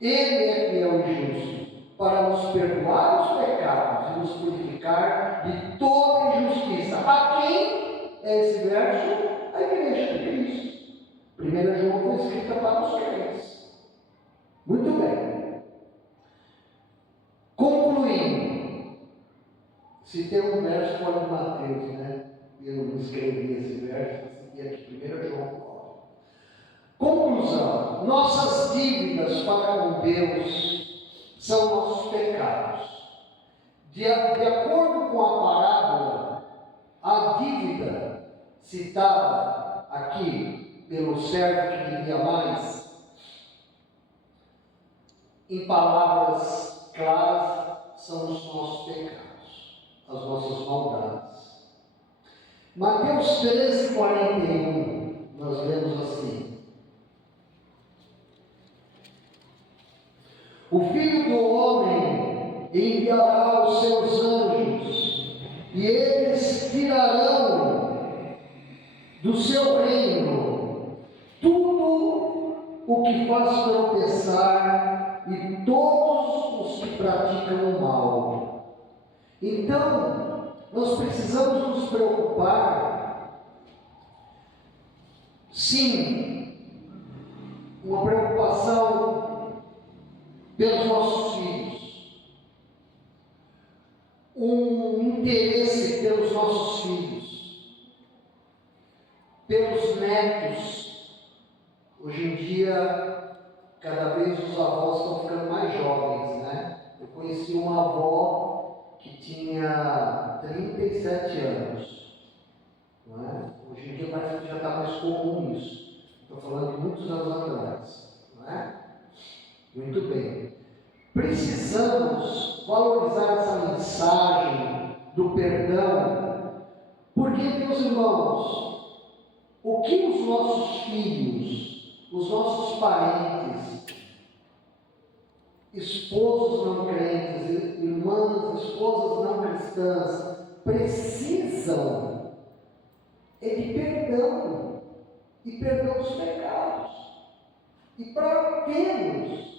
Ele é fiel e justo para nos perdoar os pecados e nos purificar de toda injustiça. A quem é esse verso? A Igreja de Cristo. 1 João foi escrita para os crentes. Muito bem. Concluindo, se tem um verso fora de Mateus, né? Eu não escrevi esse verso, e aqui 1 João 9. Conclusão: nossas dívidas para com Deus são nossos pecados. De acordo com a parábola, a dívida citada aqui pelo servo que devia mais, em palavras claras, são os nossos pecados, as nossas maldades. Mateus 13:41, nós lemos assim: enviará os seus anjos, e eles tirarão do seu reino tudo o que faz tropeçar e todos os que praticam o mal. Então, nós precisamos nos preocupar, sim, uma preocupação pelos nossos filhos, um interesse pelos nossos filhos, pelos netos. Hoje em dia, cada vez os avós estão ficando mais jovens, né? Eu conheci uma avó que tinha 37 anos, não é? Hoje em dia parece que já está mais comum isso. Estou falando de muitos anos atrás, não é? Muito bem. Precisamos valorizar essa mensagem do perdão, porque, meus irmãos, o que os nossos filhos, os nossos parentes, esposos não crentes, irmãs, esposas não cristãs, precisam é de perdão, e perdão dos pecados. E para termos,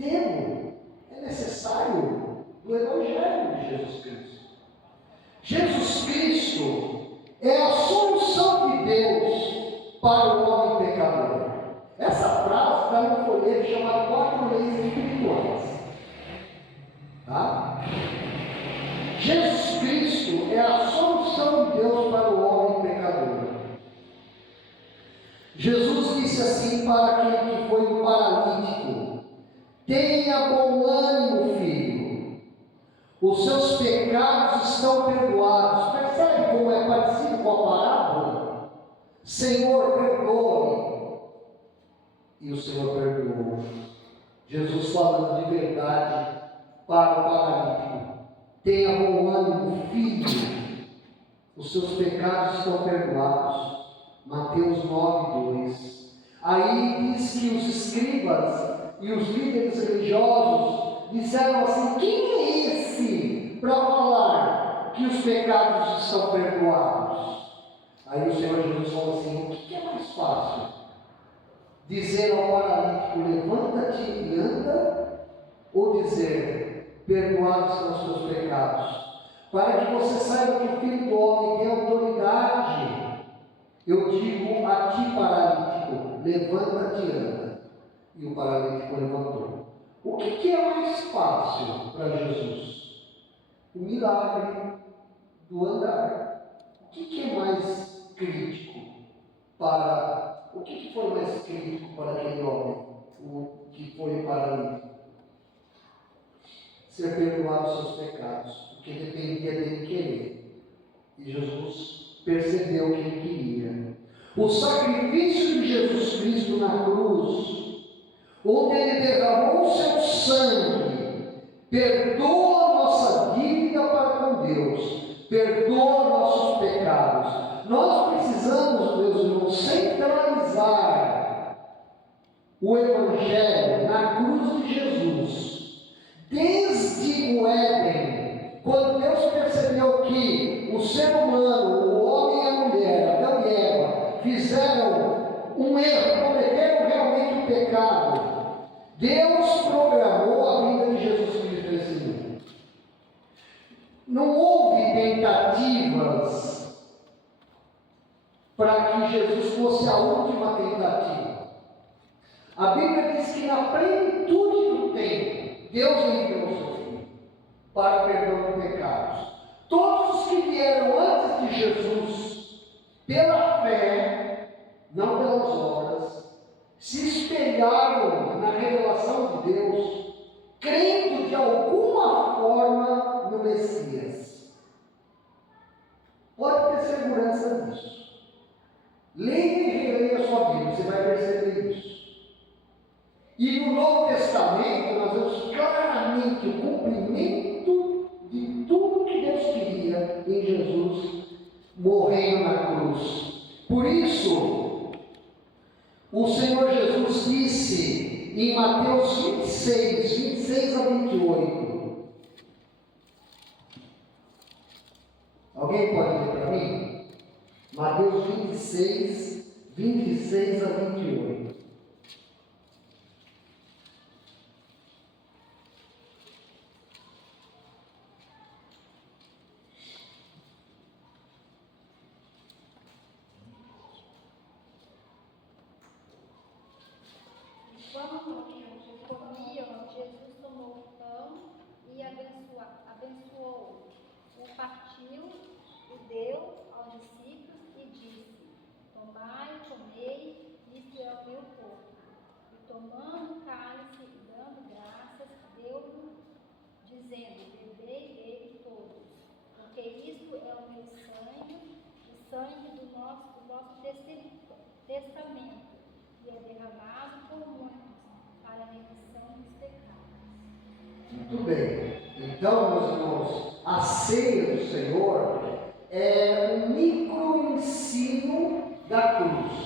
é necessário o Evangelho de Jesus Cristo. Jesus Cristo é a solução de Deus para o homem pecador. Essa frase está no folheto chamado 4 Leis Espirituais. Tá? Jesus Cristo é a solução de Deus para o homem pecador. Jesus disse assim para aquele que foi um paralítico: tenha bom ânimo, filho, os seus pecados estão perdoados. Percebe como é parecido com a parábola? Senhor, perdoe. E o Senhor perdoou. Jesus falando de verdade para o paralítico: tenha bom ânimo, filho, os seus pecados estão perdoados. Mateus 9:2. Aí diz que os escribas e os líderes religiosos disseram assim: quem é esse para falar que os pecados estão perdoados? Aí o Senhor Jesus falou assim: o que é mais fácil? Dizer ao paralítico: levanta-te e anda, ou dizer: perdoados são os teus pecados? Para que você saiba que o Filho do Homem tem autoridade, eu digo a ti, paralítico, levanta-te e anda. E o paralítico levantou. O que é mais fácil para Jesus? O milagre do andar. O que é mais crítico para... O que foi mais crítico para aquele homem, o que foi o paralítico? Ser perdoado os seus pecados, porque dependia dele querer. E Jesus percebeu o que ele queria. O sacrifício de Jesus Cristo na cruz, onde ele derramou o seu sangue, perdoa a nossa dívida para com Deus, perdoa nossos pecados. Nós precisamos, meus irmãos, centralizar o Evangelho na cruz de Jesus. Desde o Éden, quando Deus percebeu que o ser humano, o homem e a mulher, Adão e Eva, fizeram um erro, cometeram realmente um pecado, Deus programou a vida de Jesus Cristo nesse mundo. Não houve tentativas para que Jesus fosse a última tentativa. A Bíblia diz que na plenitude do tempo, Deus enviou o seu Filho para o perdão de pecados. Todos os que vieram antes de Jesus, pela fé, não pelas obras, se espelharam na revelação de Deus, crendo de alguma forma no Messias. Pode ter segurança disso. Leia e releia a sua Bíblia, você vai perceber isso. E no Novo Testamento nós vemos claramente o cumprimento de tudo que Deus queria em Jesus morrendo na cruz. Por isso, o Senhor Jesus disse em Mateus 26 a 28: Alguém pode ler para mim? Mateus 26, 26 a 28. Enquanto comiam, Jesus tomou o pão e abençoou, o partiu e deu aos discípulos e disse: Tomai, comei, isto é o meu corpo. E tomando o cálice e dando graças, deu-lhe, dizendo: Bebei dele todos, porque isto é o meu sangue, o sangue do nosso testamento, e é derramado por muitos para a remissão dos pecados. Muito bem. Então, meus irmãos, a ceia do Senhor é um micro-ensino da cruz.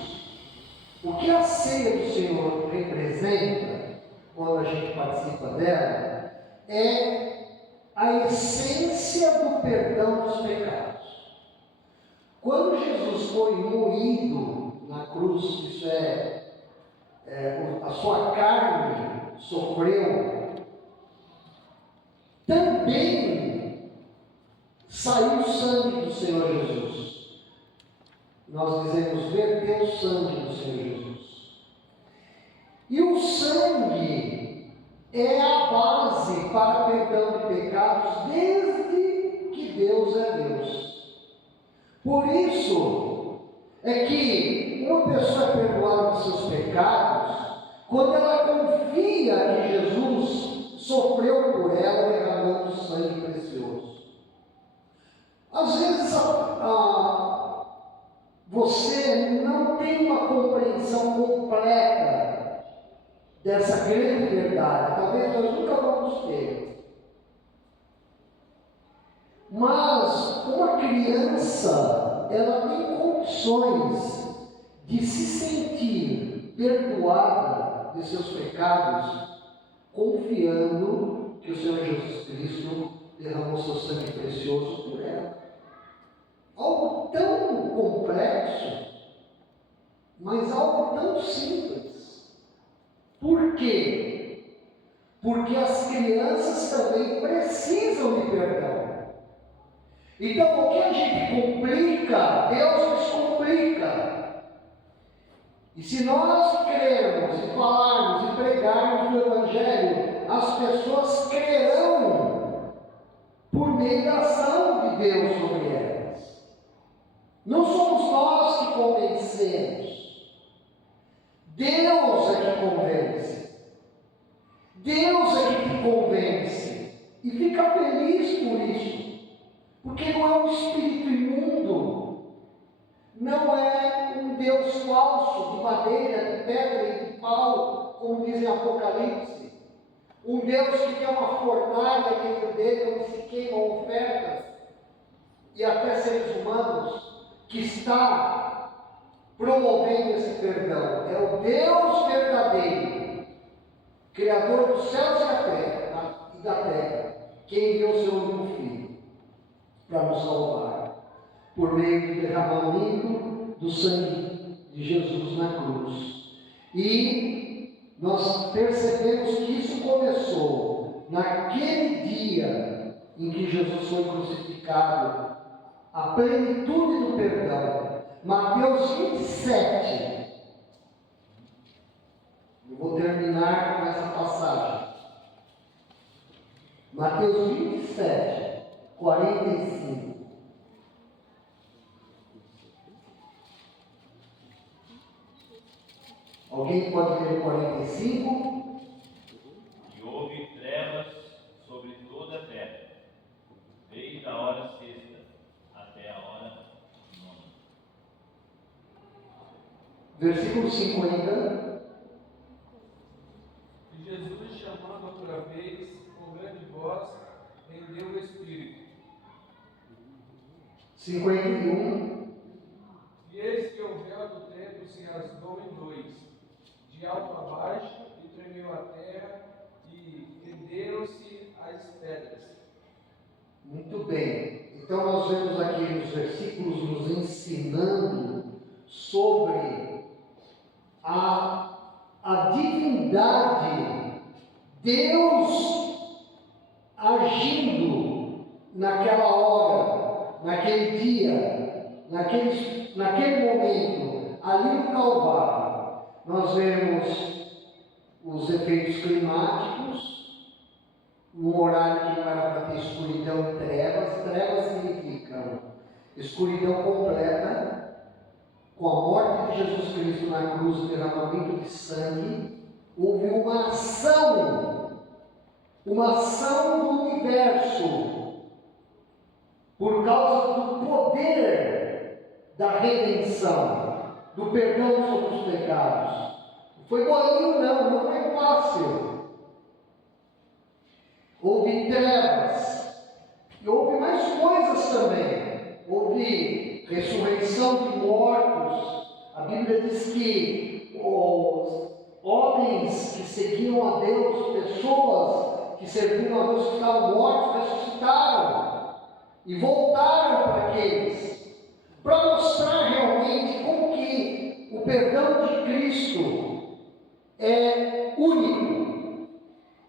O que a ceia do Senhor representa, quando a gente participa dela, é a essência do perdão dos pecados. Quando Jesus foi moído na cruz, isso a sua carne sofreu, também saiu o sangue do Senhor Jesus. Nós dizemos verter o sangue do Senhor Jesus. E o sangue é a base para o perdão de pecados desde que Deus é Deus. Por isso é que uma pessoa é perdoada dos seus pecados quando ela confia que Jesus sofreu por ela derramando sangue precioso. Às vezes você não tem uma compreensão completa dessa grande verdade. Talvez nós nunca vamos ter. Mas uma criança, ela tem condições de se sentir perdoada de seus pecados, confiando que o Senhor Jesus Cristo derramou seu sangue precioso por ela. Algo tão complexo, mas algo tão simples. Por quê? Porque as crianças também precisam de perdão. Então, o que a gente complica, Deus descomplica. E se nós crermos e falarmos e pregarmos o Evangelho, as pessoas crerão por meio da ação de Deus sobre elas. Não somos nós que convencemos. Deus é que convence. Deus é que te convence. E fica feliz por isso. Porque não é um espírito imundo. Não é um Deus falso, de madeira, de pedra e de pau, como diz em Apocalipse. Um Deus que tem uma fornalha dentro dele, onde se queimam ofertas, e até seres humanos, que está promovendo esse perdão. É o Deus verdadeiro, Criador dos céus e da terra, que enviou seu único Filho para nos salvar, por meio do derramamento do sangue de Jesus na cruz. E nós percebemos que isso começou naquele dia em que Jesus foi crucificado, a plenitude do perdão. Mateus 27. Eu vou terminar com essa passagem. Mateus 27, 45. Alguém pode ler 45? E houve trevas sobre toda a terra, desde a hora sexta até a hora nona. Versículo 50. E Jesus, chamando outra vez, com grande voz, rendeu o Espírito. 51. E eis que o véu do templo se rasgou em dois, de alto a baixo, e tremeu a terra, e renderam-se as pedras. Muito bem. Então nós vemos aqui versículos nos ensinando sobre a divindade, Deus agindo naquela hora, naquele dia, naquele momento, ali no Calvário. Nós vemos os efeitos climáticos, num horário que não era para ter escuridão e trevas. Trevas significam escuridão completa, com a morte de Jesus Cristo na cruz, o derramamento de sangue. Houve uma ação do universo, por causa do poder da redenção, do perdão sobre os pecados. Não foi bolinho não foi fácil. Houve trevas, e houve mais coisas também. Houve ressurreição de mortos. A Bíblia diz que os homens que seguiam a Deus, pessoas que serviam a Deus que estavam mortos, ressuscitaram e voltaram para aqueles, para mostrar realmente como que o perdão de Cristo é único.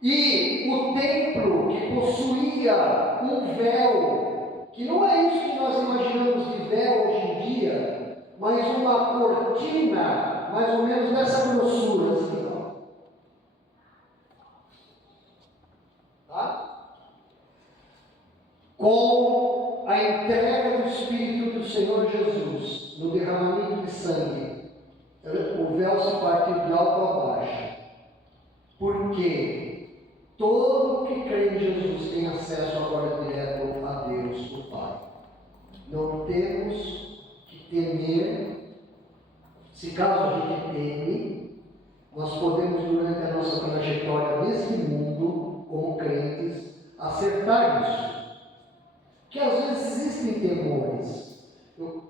E o templo, que possuía um véu, que não é isso que nós imaginamos de véu hoje em dia, mas uma cortina, mais ou menos dessa grossura, assim, ó. Tá? Com a entrega do Espírito do Senhor Jesus, no derramamento de sangue, o véu se partiu de alto a baixo. Porque todo que crê em Jesus tem acesso agora direto a Deus, o Pai. Não temos que temer. Se caso a gente teme, nós podemos, durante a nossa trajetória nesse mundo, como crentes, acertar isso. Que às vezes existem temores.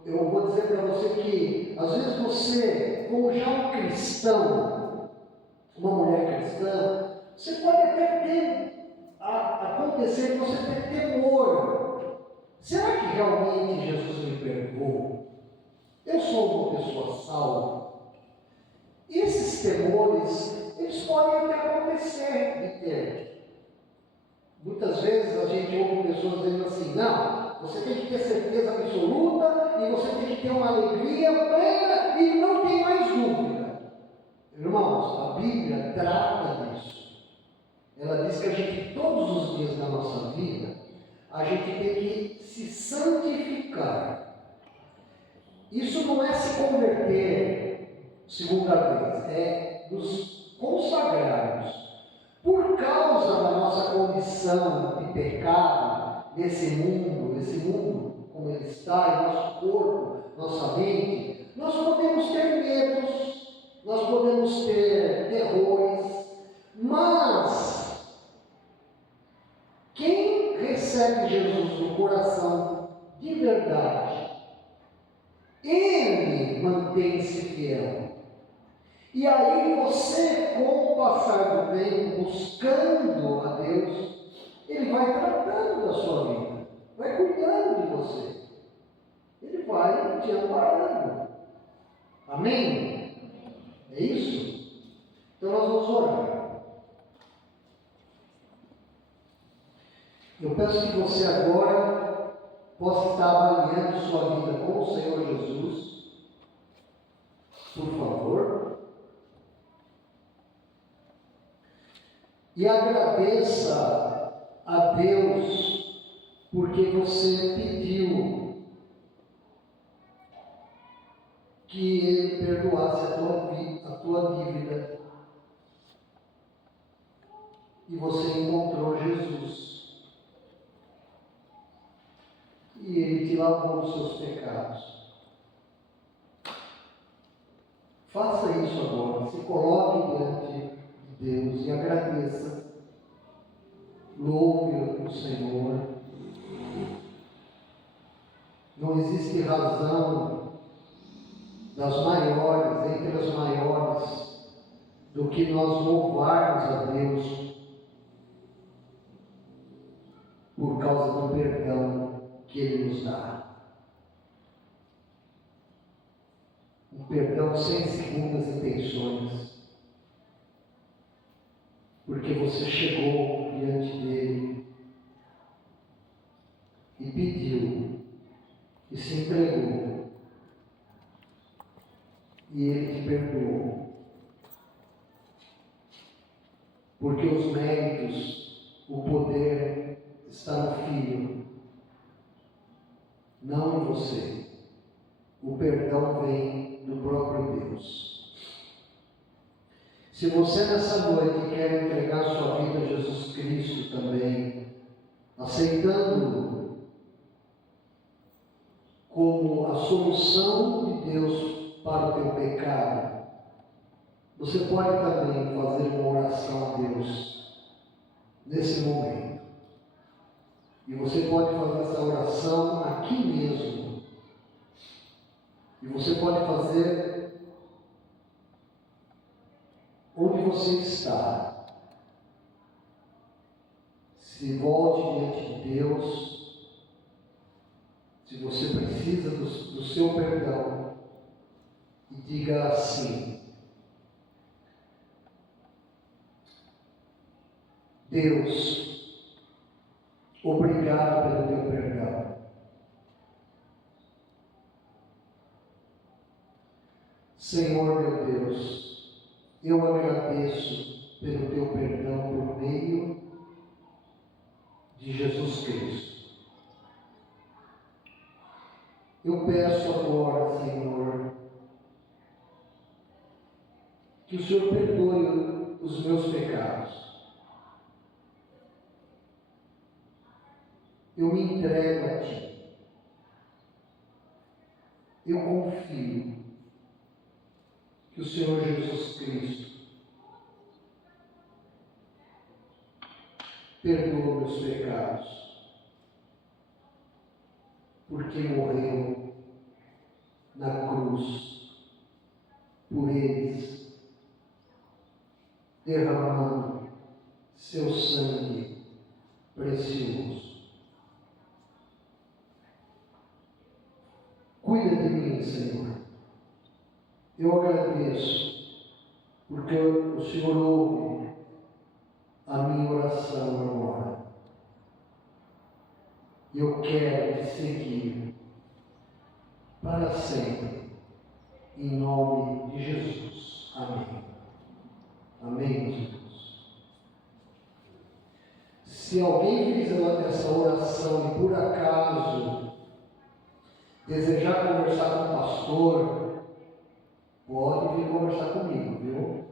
Eu vou dizer para você que, às vezes você, como já um cristão, uma mulher cristã, você pode até ter, acontecer de você ter temor. Será que realmente Jesus me perdoou? Eu sou uma pessoa salva? Esses temores, eles podem até acontecer de ter. Muitas vezes a gente ouve pessoas dizendo assim: não, você tem que ter certeza absoluta e você tem que ter uma alegria plena e não tem mais dúvida. Irmãos, a Bíblia trata disso. Ela diz que a gente, todos os dias da nossa vida, a gente tem que se santificar. Isso não é se converter segunda vez, é nos consagrarmos. Por causa da nossa condição de pecado nesse mundo como ele está, em nosso corpo, nossa mente, nós podemos ter medos, nós podemos ter terrores, mas quem recebe Jesus no coração de verdade, ele mantém-se fiel. E aí você, com o passar do tempo, buscando a Deus, ele vai tratando da sua vida, vai cuidando de você, ele vai te amparando. Amém? É isso? Então nós vamos orar. Eu peço que você agora possa estar avaliando sua vida com o Senhor Jesus. Por favor. E agradeça a Deus porque você pediu que Ele perdoasse a tua dívida. E você encontrou Jesus. E Ele te lavou dos seus pecados. Faça isso agora. Se coloque diante de Deus e agradeça. Louve o Senhor. Não existe razão das maiores, entre as maiores, do que nós louvarmos a Deus por causa do perdão que Ele nos dá. perdão sem segundas intenções, porque você chegou diante dele e pediu e se entregou, e ele te perdoou, porque os méritos, o poder está no Filho, não em você. O perdão vem do próprio Deus. Se você nessa noite quer entregar sua vida a Jesus Cristo também, aceitando-o como a solução de Deus para o teu pecado, você pode também fazer uma oração a Deus nesse momento. E você pode fazer essa oração aqui mesmo. E você pode fazer onde você está. Se volte diante de Deus, se você precisa do seu perdão, e diga assim: Deus, obrigado pelo teu perdão. Senhor meu Deus, eu agradeço pelo teu perdão por meio de Jesus Cristo. Eu peço agora, Senhor, que o Senhor perdoe os meus pecados. Eu me entrego a Ti. Eu confio que o Senhor Jesus Cristo perdoa meus pecados, porque morreu na cruz por eles, derramando seu sangue precioso. Cuida de mim, Senhor. Eu agradeço, porque o Senhor ouve a minha oração agora. Eu quero te seguir para sempre, em nome de Jesus. Amém. Amém, meus irmãos. Se alguém fizer essa oração e por acaso desejar conversar com o pastor, pode vir conversar comigo, viu?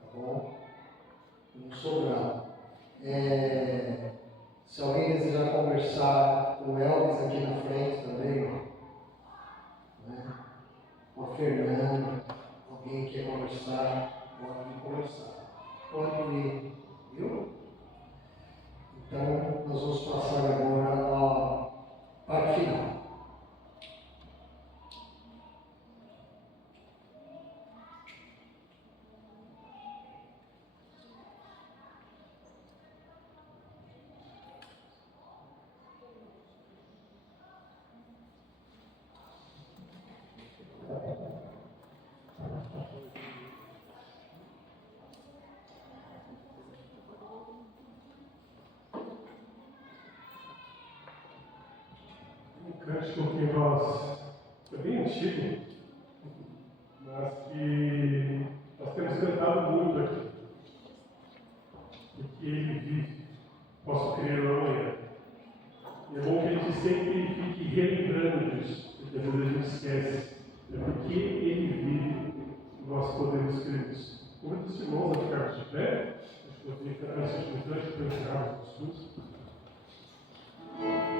Tá bom? Não sou bravo. Se alguém desejar conversar com o Elvis aqui na frente também, né? Com a Fernanda, alguém quer conversar, pode vir conversar. Pode vir, viu? Então, nós vamos passar agora à parte final. Cântico que é bem antigo, mas que nós temos cantado muito aqui, porque ele vive, posso crer amanhã. E é bom que a gente sempre fique relembrando disso, porque às vezes a gente esquece, é porque ele vive, nós podemos crer nisso. Convido os irmãos a ficarmos de pé, acho que eu tenho que cantar esse último cântico para encerrar os estudos. Oh,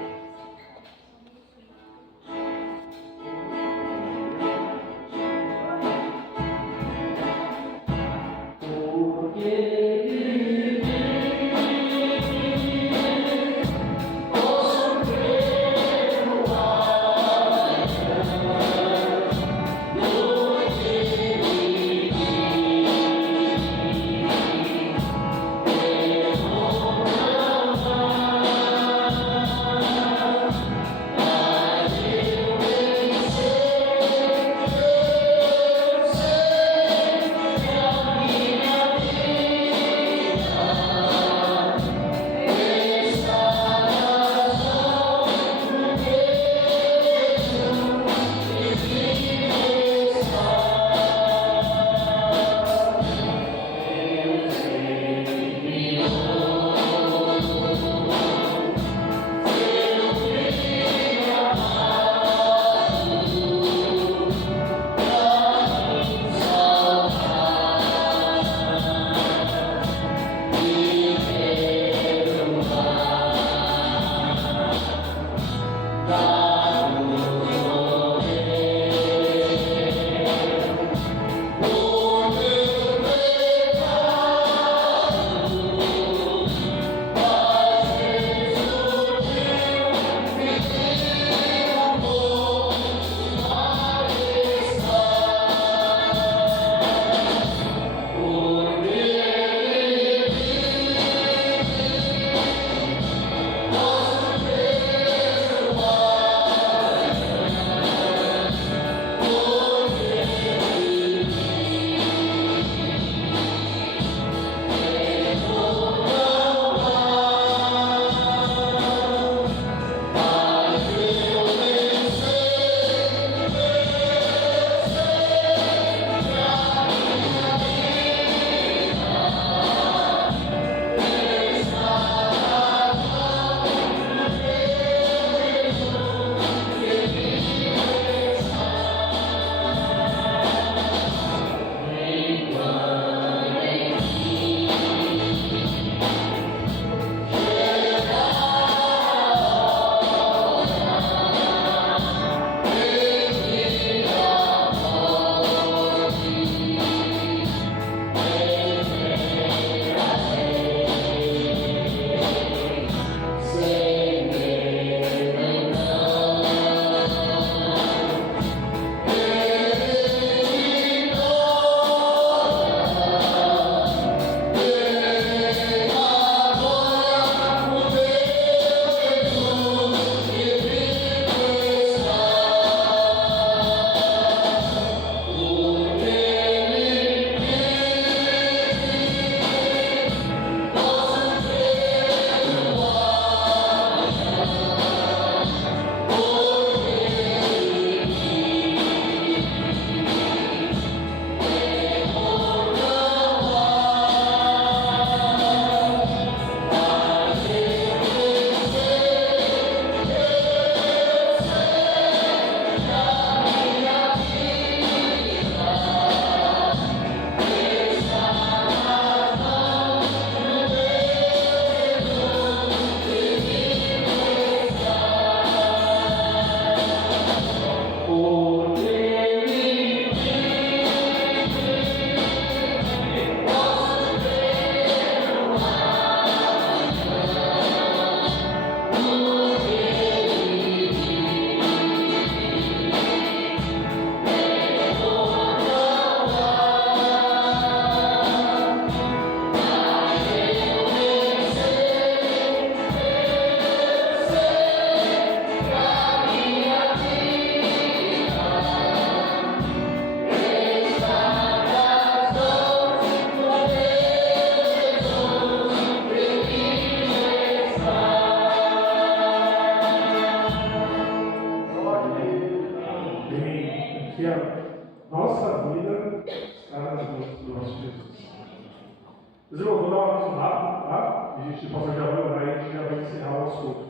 Mas irmãos, vou dar uma aviso rápido, tá? E a gente possa já vai orar e a gente já vai encerrar o assunto.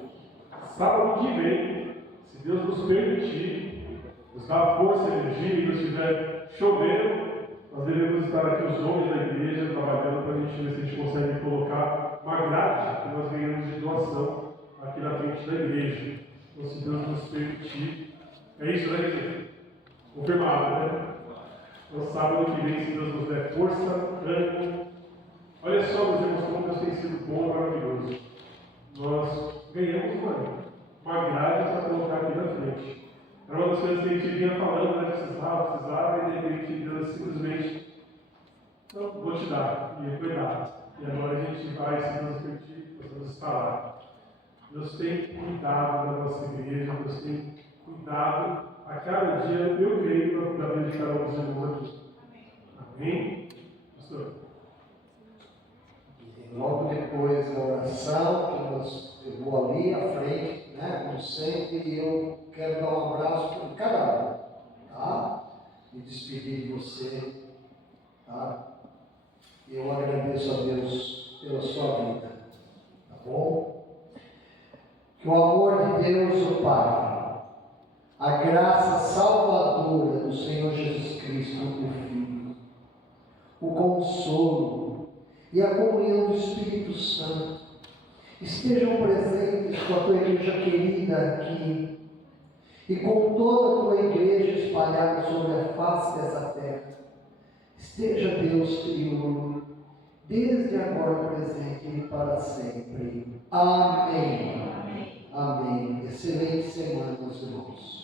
Sábado que vem, se Deus nos permitir, nos dar força, energia e nos estiver chovendo, nós devemos estar aqui os homens da igreja trabalhando para a gente ver se a gente consegue colocar uma grade que nós ganhamos de doação aqui na frente da igreja. Então, se Deus nos permitir, é isso, né, igreja? Confirmado, né? Então, sábado que vem, se Deus nos der força, ânimo. Olha só, meus irmãos, como Deus tem sido bom e maravilhoso. Nós ganhamos uma grade para colocar aqui na frente. Era uma das coisas que a gente vinha falando, né? Precisava, e de repente Deus simplesmente, não, vou te dar, e foi dado. E agora a gente vai, se Deus permitir, nós vamos estar lá. Deus tem cuidado da nossa igreja, Deus tem cuidado a cada dia, eu creio, da vida de cada um dos irmãos aqui. Amém? Pastor? E logo depois da oração, eu vou ali à frente, né, como sempre, e eu quero dar um abraço para cada um, tá? Me despedir de você, tá? Eu agradeço a Deus pela sua vida, tá bom? Que o amor de Deus, o Pai, a graça salvadora do Senhor Jesus Cristo, o Filho, o consolo e a comunhão do Espírito Santo estejam presentes com a tua igreja querida aqui e com toda a tua igreja espalhada sobre a face dessa terra. Esteja Deus Criador, desde agora presente e para sempre. Amém. Amém. Excelente semana, meus irmãos.